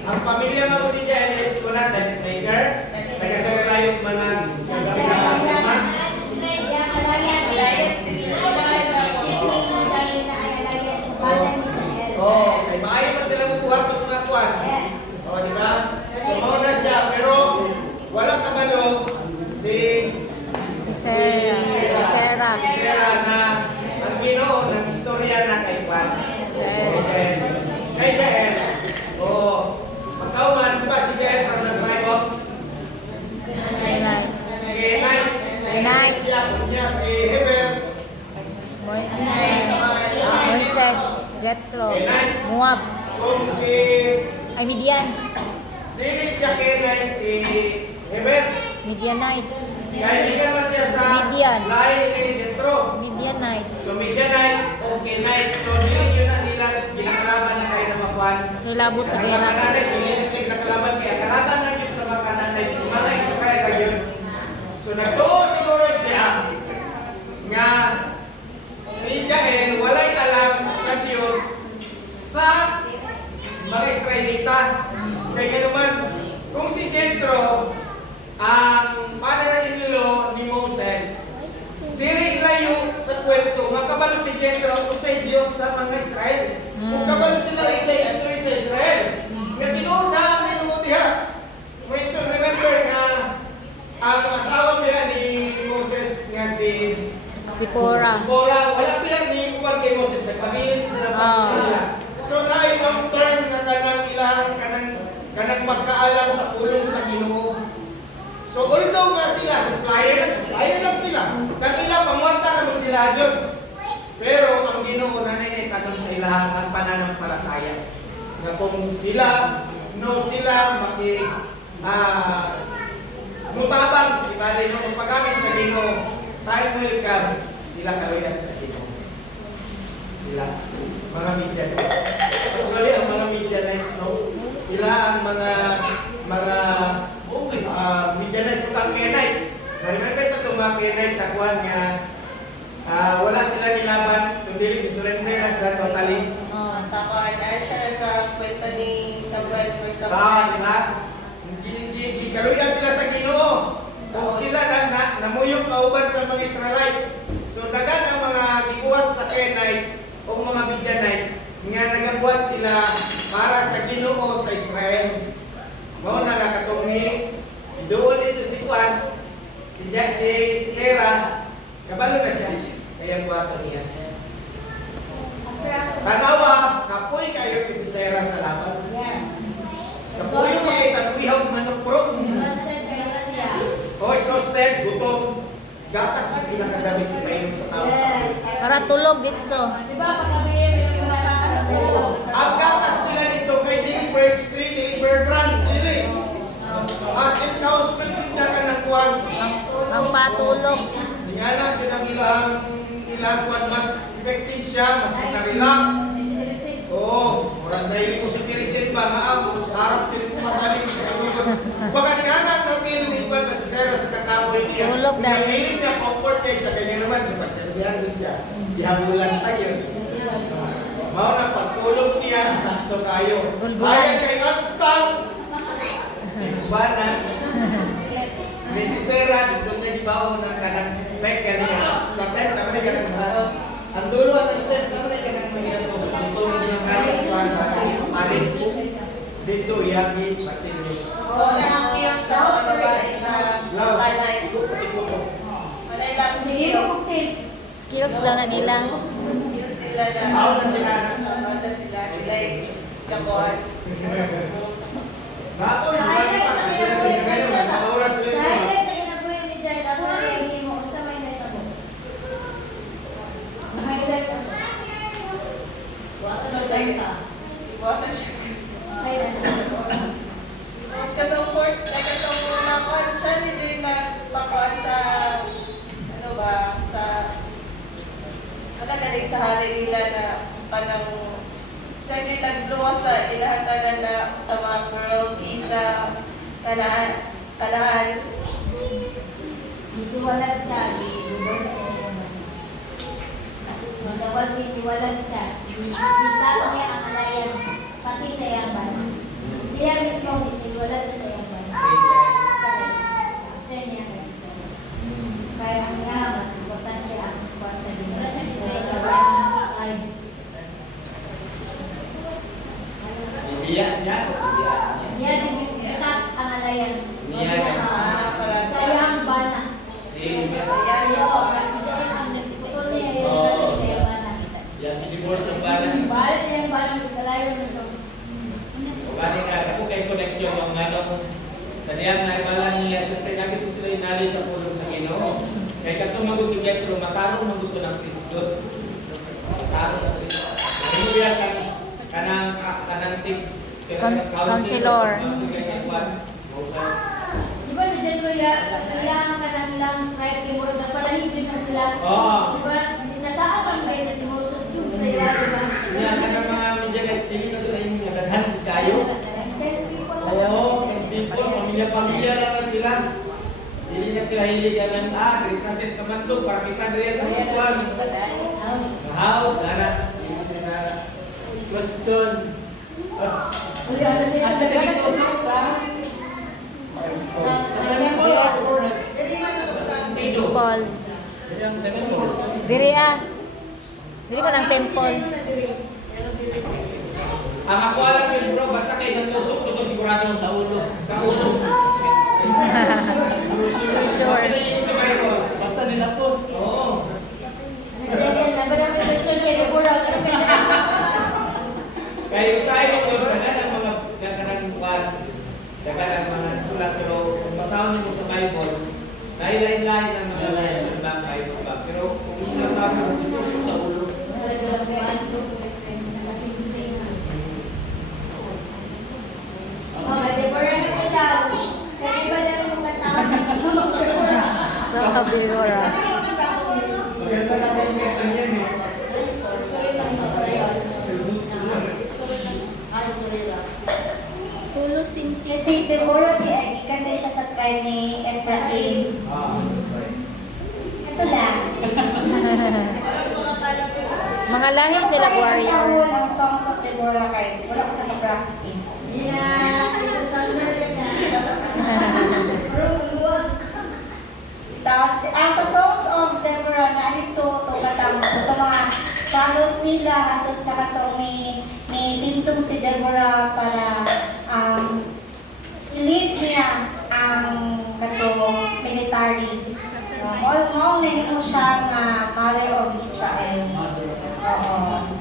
ang pamilya mo ni Jael is wala, David Maker, nagasuklay yung mga kapatid. Oh, kay maayo man sila bubuhat ng mga kuwan. Oh, di ba? So, mauna siya, pero walang kabalo si Sarah na ang Ginoo ng istorya na kay Juan. Kay Jael. Oh, magkauman, di ba si Jael from the tribe of Kenites. Siya po niya si Heber. Moises, Jethro, Moab, Kung si Midian, dili siya Kenite si Heber. Midianites, Kaya hindi man siya sa Midian. lahi ni Jethro. Midianites. So Midianite o Kenite. So dili yun na nila ginakalaban na kayo na makuhan. So labot sa Mga gera. kananay, so hindi natin ginakalaban kaya kalaban na yun sa mga kananay. So mga Israel na yun. So nagtuo siguro siya nga si Jael walay alam sa Diyos sa mga Israelita. Kaya ganuman, kung si Jethro ang father-in-law ni Moses, dili layo sa kwento, makabalo si Jethro kung sa Diyos sa mga Israel. Kung kabalo sila sa history sa Israel. Nga tinuda, minuti ha. May so remember nga ang asawa niya ni Moses nga si Zipporah. wala niya ni Juan kay Moses, nagpamilin sila pamilya. So dahil long term nga kanang ilang kanang pagkaalam sa pulong sa Ginoo. So although nga sila, supplier lang sila. Kanila pamuanta naman nila yun. Pero ang Ginoo nanay na itanon sa ilahan ang pananampalataya. Nga kung sila mutabang, ibali mo paggamit sa Ginoo, time will come, sila kawilan sa Ginoo. Sila, mga Midianites. Actually, ang mga Midianites, no? Sila ang mga Midianites at Kenites. Na-remember ito itong mga Kenites sa kuwan nga wala sila nilaban, kundi surrender na sila totally. Sa kanya siya sa kwento ni Samuel for Di Samuel. ba? Kaluyan sila sa Ginoo. Kung sila namuyong kauban sa mga Israelites. So dagan ang mga gikuhan sa Kenites o mga Midianites nga nagabuhat sila para sa Ginoo sa Israel. Mao na katong ni doon dito si Juan, si Sarah, kabalo na siya. Kaya buhaton niya. Tanawa, kapoy kayo si Sarah sa laban. Kapoy yung makita, kuyaw manok pro. Oh, exhausted, gutom. Gatas na pinakadami si painom sa tao. Para tulog dito. Ang gatas nila dito kay Deliver Street, Deliver Brand, dili. As in cows, pinagpinda ka ng kuwan. Ang patulog. Hindi nga lang, pinabilang ilang kuwan, mas effective siya, mas makarelax. Oo, murang dahil ko si Pirisin ba nga ako, sa harap din ko mataling baka nga na napil ni Juan na si Sarah sa kakapoy niya. Tulog dahil. Napilit niya comfort kay siya, kanya naman, di ba, serbihan din siya. Ihabulan tayo. Mao na pagtulog niya, sakto kayo. Ayan kay Antang! Ba na? Ni si Sarah, dito na ibaw ng kanang pek kanina. Sa tent, naman ay kanang maros. Ang dulo at ang tent, naman ay kanang manigatos. Ang tulog niya kanang kuwan, palit. Dito, yagi, patilyo. So, skills sa mga babae sa Kenites. Wala ilang skills. Skills daw na nila. Skills nila na. Ako na sila. Sila kakuan. Nato, yung Highlight sa kinabuhi ni Jai ba? oras rin. Highlight sa kinabuhi ni Jai. Ako na mo. Sa may light ako. Highlight ako. Ano sa iwata siya. Highlight ako. Tapos katong fourth, katong nakuan siya, hindi nagpakuan sa, ano ba, sa, galing sa hari nila na panang, siya hindi nagluwas sa ilahatanan na sa mga royalty sa kanaan. Ditiwalag siya. Ditiwalag siya. Ditapo niya ang alayan. Pati sa yaman. Siya mismo ditiwalag sa yaman. Kaya ang nga, mas importante ang kwarta din. Wala siya dito sa bahay. Iya siya. Dia diminta ang alliance. Niya. Para sa Sayang bana. Si Ayo, presiden ang nagputol niya yung sayang bana. yang divorce ang balan. Balik yang bana magkalayo nito. Balik ka, ako kay connection ng ano. Sa diyan na imalan niya sa pinagit ko sila inali sa pulong sa Ginoo. Kay katong magud si Petro, matarong magud ko ng Kristo. Matarong ng Kristo. Ano biya kanang tip Counselor. Di ba ni Jen Roya, kailangan ka lang lang kahit yung mga napalahigin na sila. Oo. Di ba? Nasaan ang kayo na si Moses yung sa iyo, di ba? Niya kanang mga media guys, dili na sa inyo naghan kayo. Oo, people, pamilya lang na sila. Dili na sila hindi ganang great process naman to, para kita rin ang kuwan. How? Nana. Question. Uli, ano sila? Asa ka dito sa Temple. Diri ah. Diri ko ng temple. ang ako alam yun bro, basta kayo nagtusok to sigurado sa ulo. Sa ulo. Sure. Basta nila po. Oo. Kaya usahay ko yun, ang mga kanang kuwan, ang mga sulat, pero kung basahon mo sa Bible, lain-lain ang mga lesson ng Bible ba. Pero kung hindi lang ako, nagtusok sa ulo. So, kabirora. Maganda lang yung metan yan eh. Kasi Deborah di ay ikan din siya sa tribe ni Ephraim. Ito lang. Mga lahi sila warrior. Tawon ang songs of Deborah kay wala ko na-practice. Ang sa songs of Deborah na ito katang ito mga struggles nila hatod sa katong ni tintong si Deborah para lead niya ang katong military. Mo na mo siya nga mother of Israel. Oo.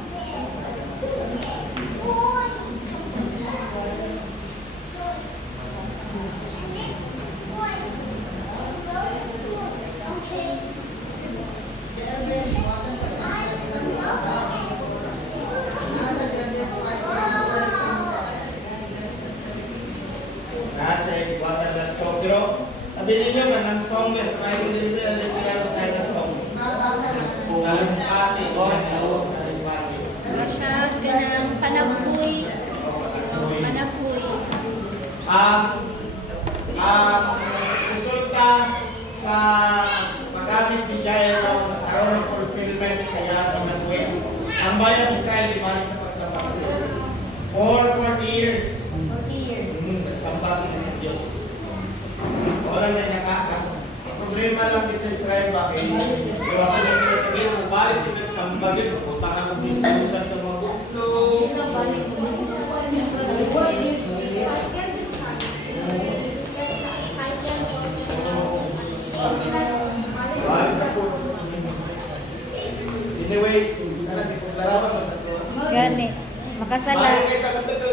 Nasa ikwatan lang song. Pero, sabi ninyo man, ang song na sa Bible nila, nila sa kanya song. Kung alam pati, o, alam pati. Siya, ganang panagoy. Panagoy. Resulta sa paggamit ni Jairo sa karoon ng fulfillment sa yaman ng buhay. Ang bayan ng Israel ibalik sa pagsamba sa Diyos. For 40 years. 40 years. Nagsamba sila sa Diyos. Walang na nakakak. Ang problema lang dito sa Israel bakit? Iwasan na sila sa Diyos. Kung balik dito sa samba dito, punta ka ng Diyos sa mga buklo. Anyway, larawan basta to. Gani. Makasala. Balik kayo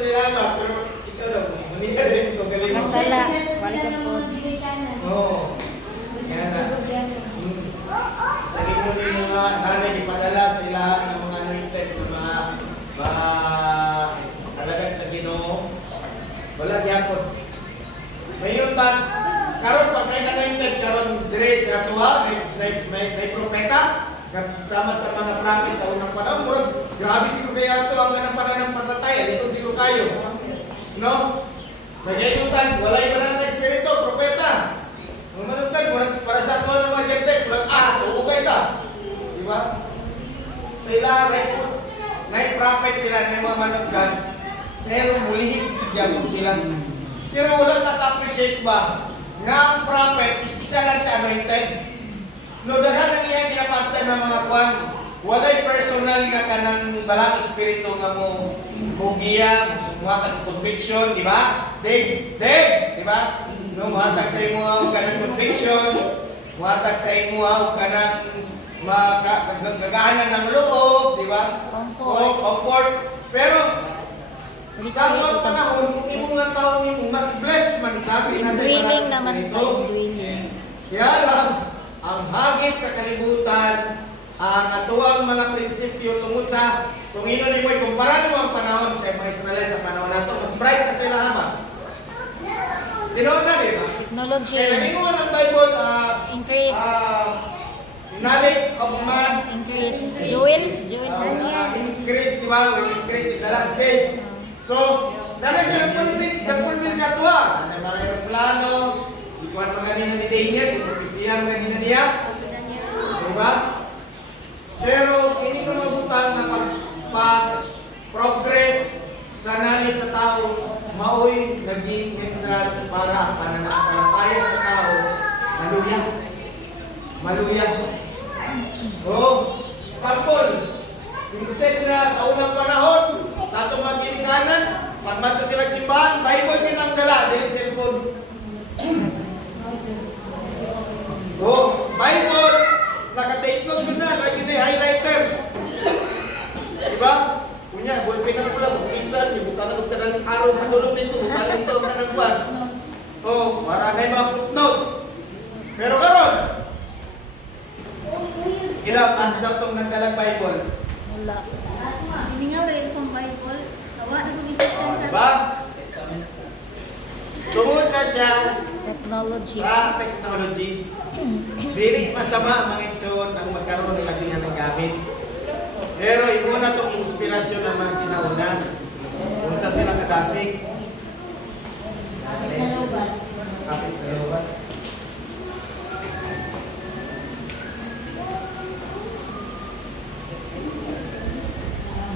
Wala gyapon. Mayuntan karon pag may anointed karon dire sa tuwa may propeta sama sa mga prophet sa unang panahon. Murag grabe siguro kaya to ang kanang panahon ng pamatay. Dito siguro kayo. No? Mayuntan wala iba sa espiritu propeta. Ang manuntan murag para sa tuwa ng mga text murag okay ka. Di ba? Sa ilang record may prophet sila ng mga manuntan. Pero mulihis gyapon sila. Pero wala naka-appreciate ba nga ang prophet is isa lang sa anointed. No, daghan ang iyang ginapagtan ng mga kwan. Walay personal nga kanang balang espiritu nga mo mugiya, muhatag conviction, di ba? Dig, di ba? No, muhatag sa imo ang kanang conviction, muhatag sa imo ang kanang makagagahanan ng loob, di ba? Comfort. Pero sa mga panahon, kung imong nga taon nimo mas blessed man sabi natin Dwelling naman tayo, dwelling. kaya lang ang hagit sa kalibutan ang atuang mga prinsipyo tungod sa kung ino ni mo ikumpara mo ang panahon sa mga Israelis sa panahon nato mas bright na sila hama. Tinood na di ba? Technology. Kaya naging mo ng Bible Increase. knowledge of man Increase. Joel ano yan? increase, di ba? Will increase in the last days. So, dahil siya nagpulpil sa tuwa. Ano mga aeroplano, ikuan mga nina ni Daniel, ipagkisiya mga nina niya. Diba? Pero, hindi ko nabutang na pag-progress sa knowledge sa tao, mao'y naging hindrance para ang pananampalataya sa tao. Maluya. Oh, sample. Instead na sa unang panahon, sa itong mga ginikanan, pagmato sila simbahan, Bible pinangdala, dili cellphone. Oh, Bible, naka-take note yun na, lagi na highlighter. Diba? Kunya, ballpen na pula, mag-isan, yung buka na ng araw na tulog nito, buka na ito ka ng buwan. Oh, para na yung mga footnote. Pero karon, ilang fans daw itong nagdalang Bible. Wala. Hindi nga wala yung sa Bible. Tawa na gumisisyon sa... Diba? Tungod na siya Technology. sa technology. Dili masama ang mga igsoon ang magkaroon ng lagi ng gamit. Pero imo na itong inspirasyon ng mga sinauna. Kung sa sila kadasig. Kapit na lubat.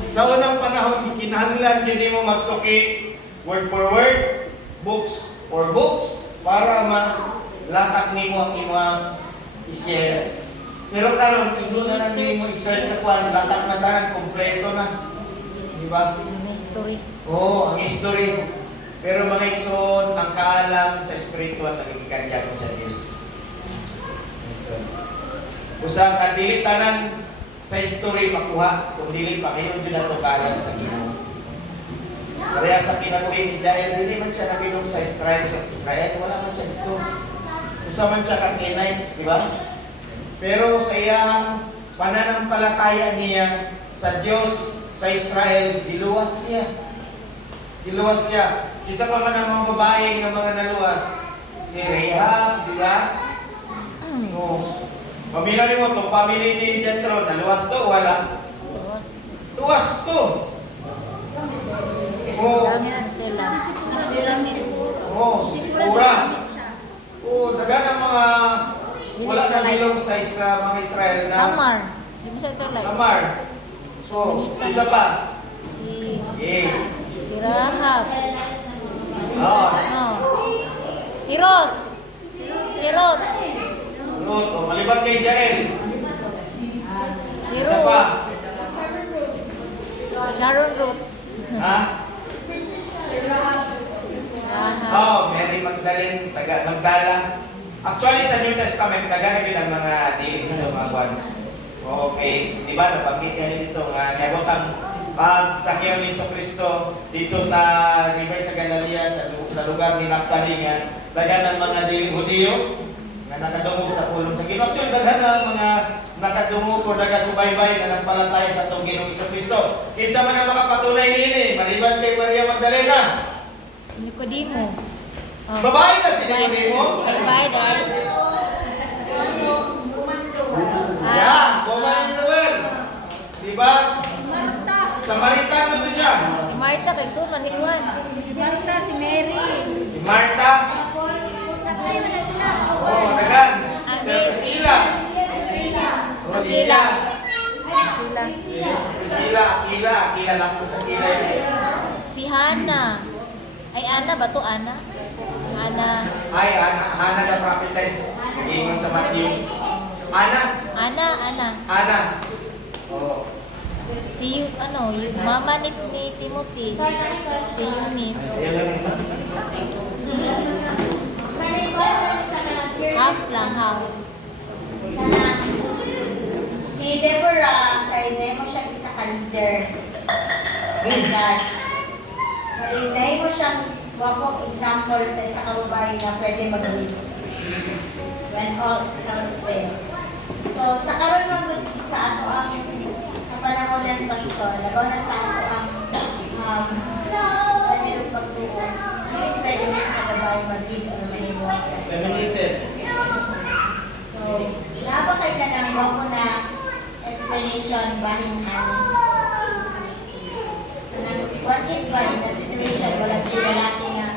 Sa unang panahon, kinahanglan din mo magtuki word for word, books for books, para malatak nimo ang imong i-share. Pero karon ino na lang nimo i-search sa kwan, latak na tanan, kompleto na. Di ba? History. Oo, ang history. Pero mga igsoon, ang kaalam sa espiritu at nagigikadya ko sa Diyos. Usang kadili tanan sa history makuha, kung dili pa kayo din na ito kaalam sa Ginoo. Kaya sa kinabuhi ni Jael, dili man siya nabilong sa tribes of Israel, wala man siya dito. Usa man siya Canaanites, di ba? Pero sa iyang pananampalataya niya sa Diyos, sa Israel, diluwas siya. Diluwas siya. Isa pa man ang mga babae ng mga naluwas, si Rahab, di ba? No. Pamilya mo, itong family ni Jethro, naluwas to, wala? Luwas to. Marami na sila. Sikura. Dagan ang mga wala na bilong sa mga Israel na Tamar. Di mo siya Israelites. Tamar. Isa pa. Si Rahab. Oh. Si Ruth. Ruth, maliban kay Jael. Si Isa pa. Sharon Ruth. Ha? Rahab. Mary Magdalene, Magdala. Actually, sa New Testament, taga na ang mga dili dito, mga kwan. Okay, di ba, nabanggit niya dito, nabot ang pagsakyaw ni Kristo dito sa river sa Galilea, sa lugar ni Naphtali nga, dagan ang mga dili Hudiyo, nga nakadungog sa pulong sa Ginoo. Actually, daghan ang mga nakadungog o nagasubaybay na nagpalatay sa itong Ginoong Kristo. Kinsa man ang makapatunay niini, maliban kay Maria Magdalena. Nicodemo. Oh. Babae na si Nicodemo. Bye-bye, Dad. Yan, woman in the world. Diba? Samaritan mo to siya. Si Marta, kay Suman, ni Juan. Si Marta, si Mary. Si Marta. Saksi mo na sila. Oh, tagan. Si Priscilla. Oh, Priscilla. Lydia. Priscilla, Aquila. Aquila lang po sa Aquila yun. Si Hana. Ay, Ana ba to? Ana? Ana. Ay, Hana the prophetess. Ingon sa Matthew. Ana. Ana. Oh. Si yung mama ni Timothy. Si Eunice. Ayun lang isa. Half lang, half. Si Deborah, kay Nemo siya isa ka leader. Judge. Malinay mo siyang wapong example sa isa ka babae na pwede mag-lead. When all else fail. So, sa karon man sa ato ang panahon ng pastor, labaw na sa ato ang mayroong pagtuon. Hindi pwede na sa babae mag-lead or may walk. Feminism. So, laba kay ka nang mo na explanation bahin ani. What if ba in the situation wala kay lalaki nga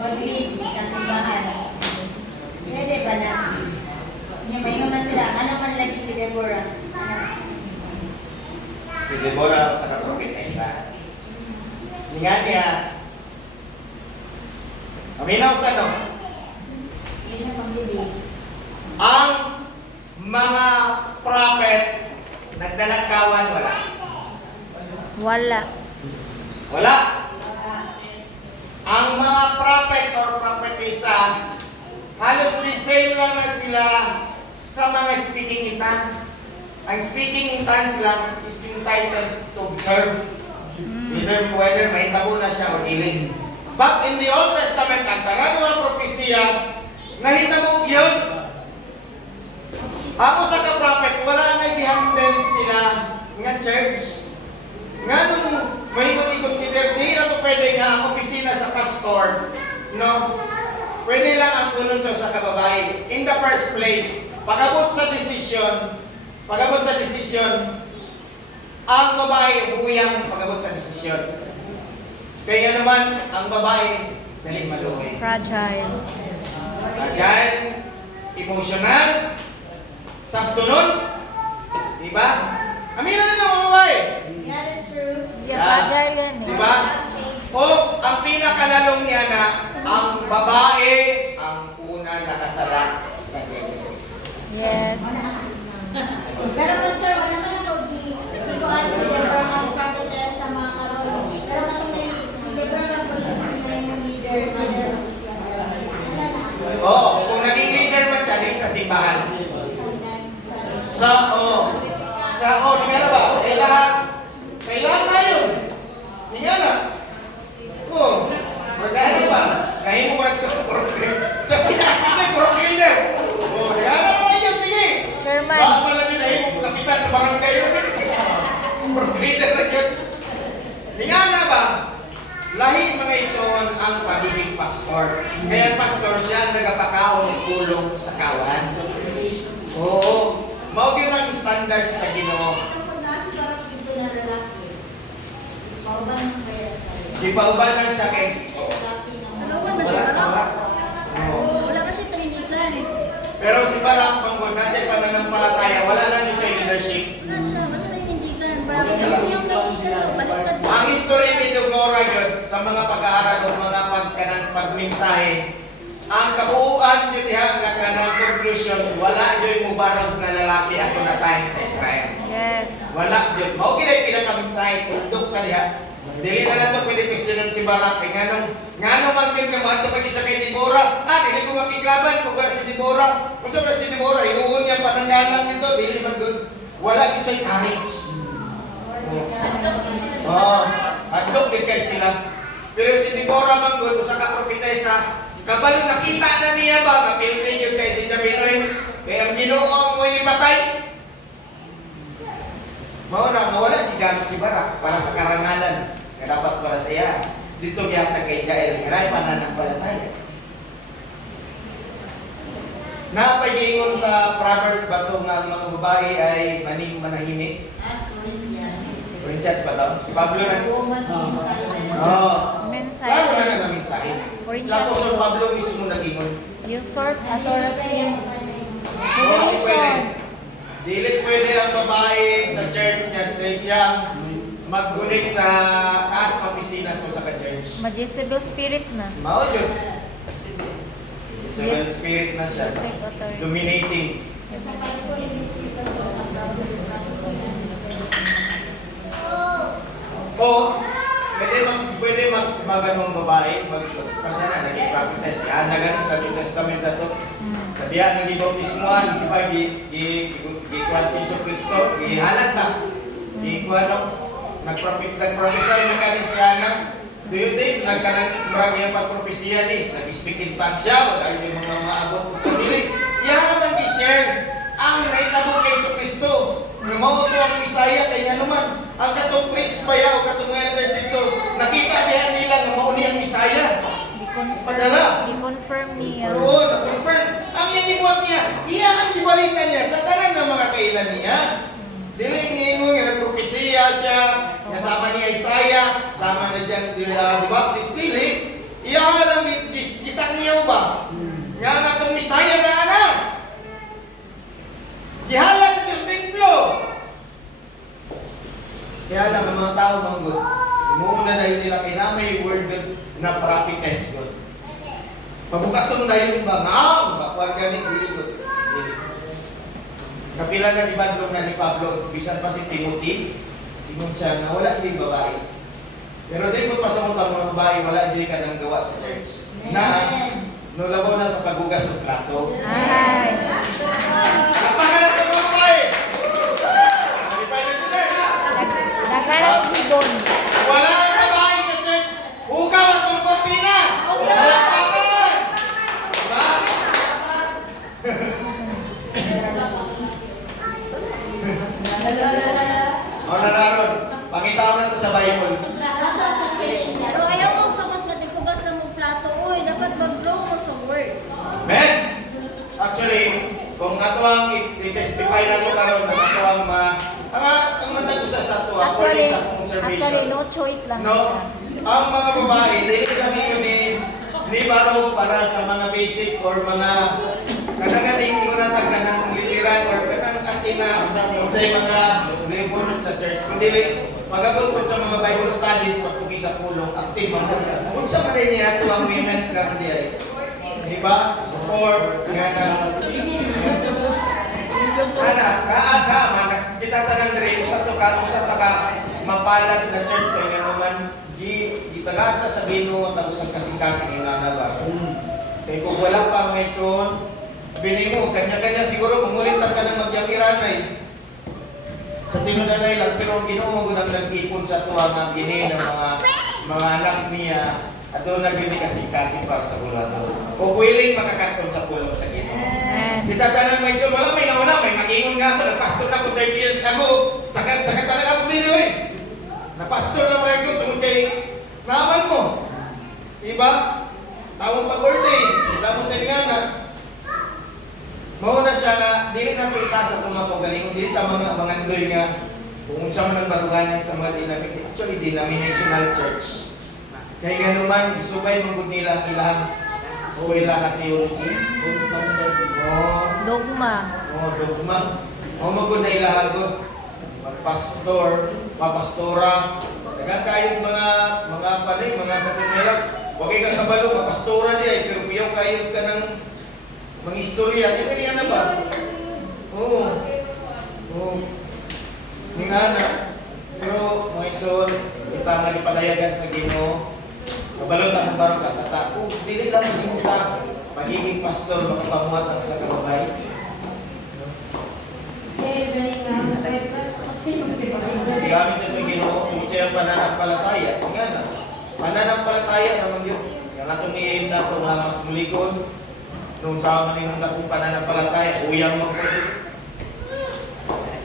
mag-lead sa simbahan? Pwede ba na? Mayroon na sila. Ano man lagi si Deborah? Si Deborah sa kapropetesa. Nga niya, aminaw sa no? Yun ang pambibig. Ang mga prophet nagdalagkawan wala. Wala. Wala. Ang mga prophet or prophetessa halos the same lang na sila sa mga speaking in tongues. Ang speaking in tongues lang is entitled to observe. Whether may tabo na siya o dili. But in the Old Testament, ang tanan mga propesya, nahitabo yun. Ako sa ka-prophet, wala na i-handle sila nga church. Nga nung may i-consider, di na ito pwede nga ang opisina sa pastor, no? Pwede lang ang kunod sa kababae. In the first place, pag-abot sa desisyon, ang babae huyang pag-abot sa desisyon. Kaya naman, ang babae daling maluhi. Fragile. Fragile, emotional, sabtunon, diba? Amino na mga babae. Yeah, that's true. Yeah, fragile yan eh. Diba? O, ang pinakalalong niya na, ang babae ang una nakasala sa Genesis. Yes. Pero pastor, wala man ako gikuan si Deborah as prophetess sa mga karon. Pero katong si Deborah lang po sila yung leader, mother. Oo, kung naging leader man siya, di sa simbahan. Di nga na ba? Sa ilahan na yun. Di nga na. Oo, magkano ba? Kahit mo ba sa pinasok na yung pro-cleaner. Oo, di nga na naman yun, sige. Chairman. Baka malagi na yung kapitan sa barangay yun. Pro-cleaner na yun. Di nga na ba? Lahi mga ison ang pagiging pastor. Kaya pastor siya ang nagapakaon kulong sa kawan. Oo. Mao yun ang standard sa Ginoo. Di pa uban lang sa Mexico. Wala kasi Trinidad. Pero si Barak, kung nasa pananampalataya, wala lang din sa leadership. Nasa Trinidad. Marami yung kapisa. Baliktad. Ang history ni Deborah yun, sa mga pag-aaral o mga pagminsahe, ang kabuuan yun diha nga kanang conclusion, wala yun mubarog na lalaki ato na tayo sa Israel. Yes. Wala yun. Mao gilay pinakaminsahe, pundok na diha. Dili na lang ito pwede questionan si Barak. Nganong man yun nga mato pagkit sa kay Deborah. Dili ko makiklaban kung wala si Deborah. Kung sa si Deborah, hinuon niya pananggalang nito, dili man yun. Wala yun siya'y courage. Hadlok din kay sila. Pero si Deborah manggod, sa kapropetesa, kabalo nakita na niya ba, kapilin yun kay si Jabinoy, kaya ang Ginoo mo inipatay. Mao na, mawala, gigamit si Barak para sa karangalan na dapat para sa iya. dito giyata kay Jael ngaray pananampalataya. Napagingon sa Proverbs ba ito nga ang mga babae ay maning manahimik? Corinthians ba ito? Si Pablo na? Oo. Mensahe. Klaro na na mensahe. Corinthians. Sa Apostol Pablo mismo nagingon. Usurp authority. Oo, pwede. Dili pwede ang babae sa church niya siya maggunit sa taas opisina sa ka-church. Majezebel spirit na. Mao yun. Isang spirit na siya. Usurp authority. Dominating. O, pwede maganong babae, kasi na nag-i-practice si Ana ganun sa New Testament na to. Sa diyan nag-i-bautismuhan, di ba, gikuhan si Iso Cristo, gihalat na. Gikuhan, nag-prophesy na kani si Ana. Do you think marami ang pag-propesya is nag-speak in tongues siya, wala yung mga maabot ng pamili. Yan naman i-share ang naitabo kay Iso Cristo. Mao to ang Bisaya kay nga naman ang katong priest pa ya o katong elders dito nakita diha nila nga mao ni ang Bisaya. Padala. I-confirm niya. Oo, na-confirm. Ang inibuat niya, iya ang gibalikan niya sa tanan ng mga kailan niya. Dili ningon nga nagpropesiya siya, kasama ni Isaiah, sama na diyan di Baptist dili. Iya lang gisang niyo ba? Nga natong Bisaya na ana. Gihalan ito sa templo. Kaya lang ang mga tao mga God, muna na yun nila kinamay word God na prophetess God. Pabukatong na yun ba? Bakuan ganit, dili God. Kapila na ibadlong na ni Pablo, bisan pa si Timothy, ingon siya na wala din babae. Pero di ko pa sa mga babae, wala din ka nang gawa sa church. Na, nulabaw na sa paghugas ng plato. Ay. Napahanap ng mga babae! Nagharap sigon. Wala ang babae sa church. Hugaw ang tong kortina. Palakpakan. Diba? O nanaron, pakita ko na ito sa Bible. Pero ayaw mong sagot na tikugas na mong plato. Uy, dapat mag-grow mo sa word. Men, actually, kung ato ang i-testify na ito karon na ato ang ang matag sa ato according sa observation. Actually, no choice lang No, siya. ang mga babae, dili lang yun ni baro para sa mga basic or mga kanang-kaning iunatag ka ng literal or kanang kasi na sa mga libunod sa church. Kundi magabot po sa mga Bible studies, pagpugi sa pulong, active mga kung sa man niya ito ang women's na diya. Diba? Support, nga na. Kita tanan diri usa ka mapalad na church kay nga naman gitagata sa Bino at usang kasing-kasing nga ba. Kay kung wala pa mga igsoon, binimo kanya-kanya siguro mangulit ka nang magyamiran ay. Sa tingin na lang pero ang Ginoo mo gud ang nag-ipon sa tuwa nga gini ng mga anak niya at doon naging kasing-kasing para sa bulato. O willing makakaton sa pulong sa Ginoo. Kita tanan may so wala may nauna may magingon nga ako nagpastor na ko 30 years ago. Tsaka talaga ako dito eh. Napastor na mga ko tungkol kay naman ko. Diba? Tawag pag-orday. Kita mo sa ingana. Mauna siya nga, dili na ito itasa kung mapagaling. Dili ta mga ndoy nga kung saan mo nagbaruganan sa mga actually denominational church. Kaya nga naman, isubay magod nila ilang eskwela at theology. Dogma. Dogma. Magod na ilahagot. Magpastor, mapastora. Dagan kayong mga panay, mga sakit nila. Huwag kayo kabalo, mapastora niya. Pero kuyaw kayo ka ng mga istorya. Di ba niya na ba? Oo. Nga na. Pero mga ison, kita nga ipadayagan sa Ginoo. Kabalot ang barong ka sa tako. Dili lang mo sa pagiging pastor, makapamuhat ang sa kababay. Gamit siya sa Ginoo, kung siya ang pananampalataya. Nga na. Pananampalataya naman yun. Yung atong i-aim na ito nga mas mulikod. Nung sama nung akong pananampalataya, uyang magpapit.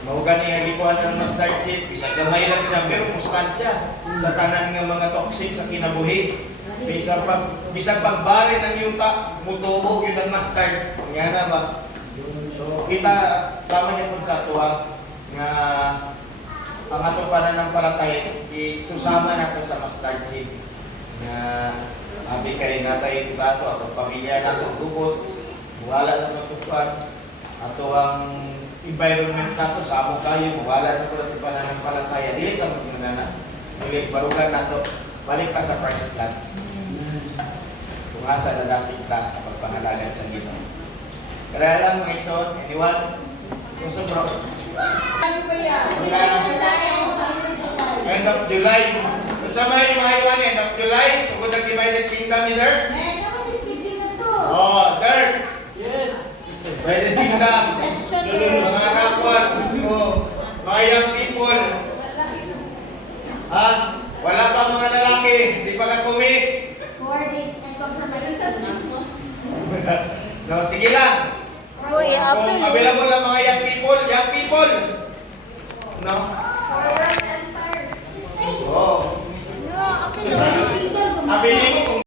Maugan niya gikuhan ng mustard seed, bisag gamay lang siya, pero mustansya sa tanan ng mga toxic sa kinabuhi. Bisag pagbari ng yuta, mutubo yun ang mustard. Nga na ba? So, kita, sama niya po sa tuwa nga ang atong pananampalataya is susama nato sa mustard seed. Nga, abi kay natay bato, atong pamilya nato, gubot, wala na matupad, ato ang environment nato sa amo kayo, wala na po natin pananampalataya. Dili ka mag-nana. Dili, barugan nato. Balik ka sa Christ land. Kung asa nalasig ka sa pagpangalagan sa Ginoo. Kaya lang mga igsoon, anyone? Kung sobro. Ano ba yan? End of July. Kung sa may mga iwan, end of July, sugod ang divided kingdom ni Dirk. Oh, Dirk! Yes. Divided kingdom. Mga kakwat, mga young people. Ha? Wala pa mga lalaki, hindi pa ka-commit. No, sige lang. Kung available lang mga young people. No? Oh. Sabi mo kung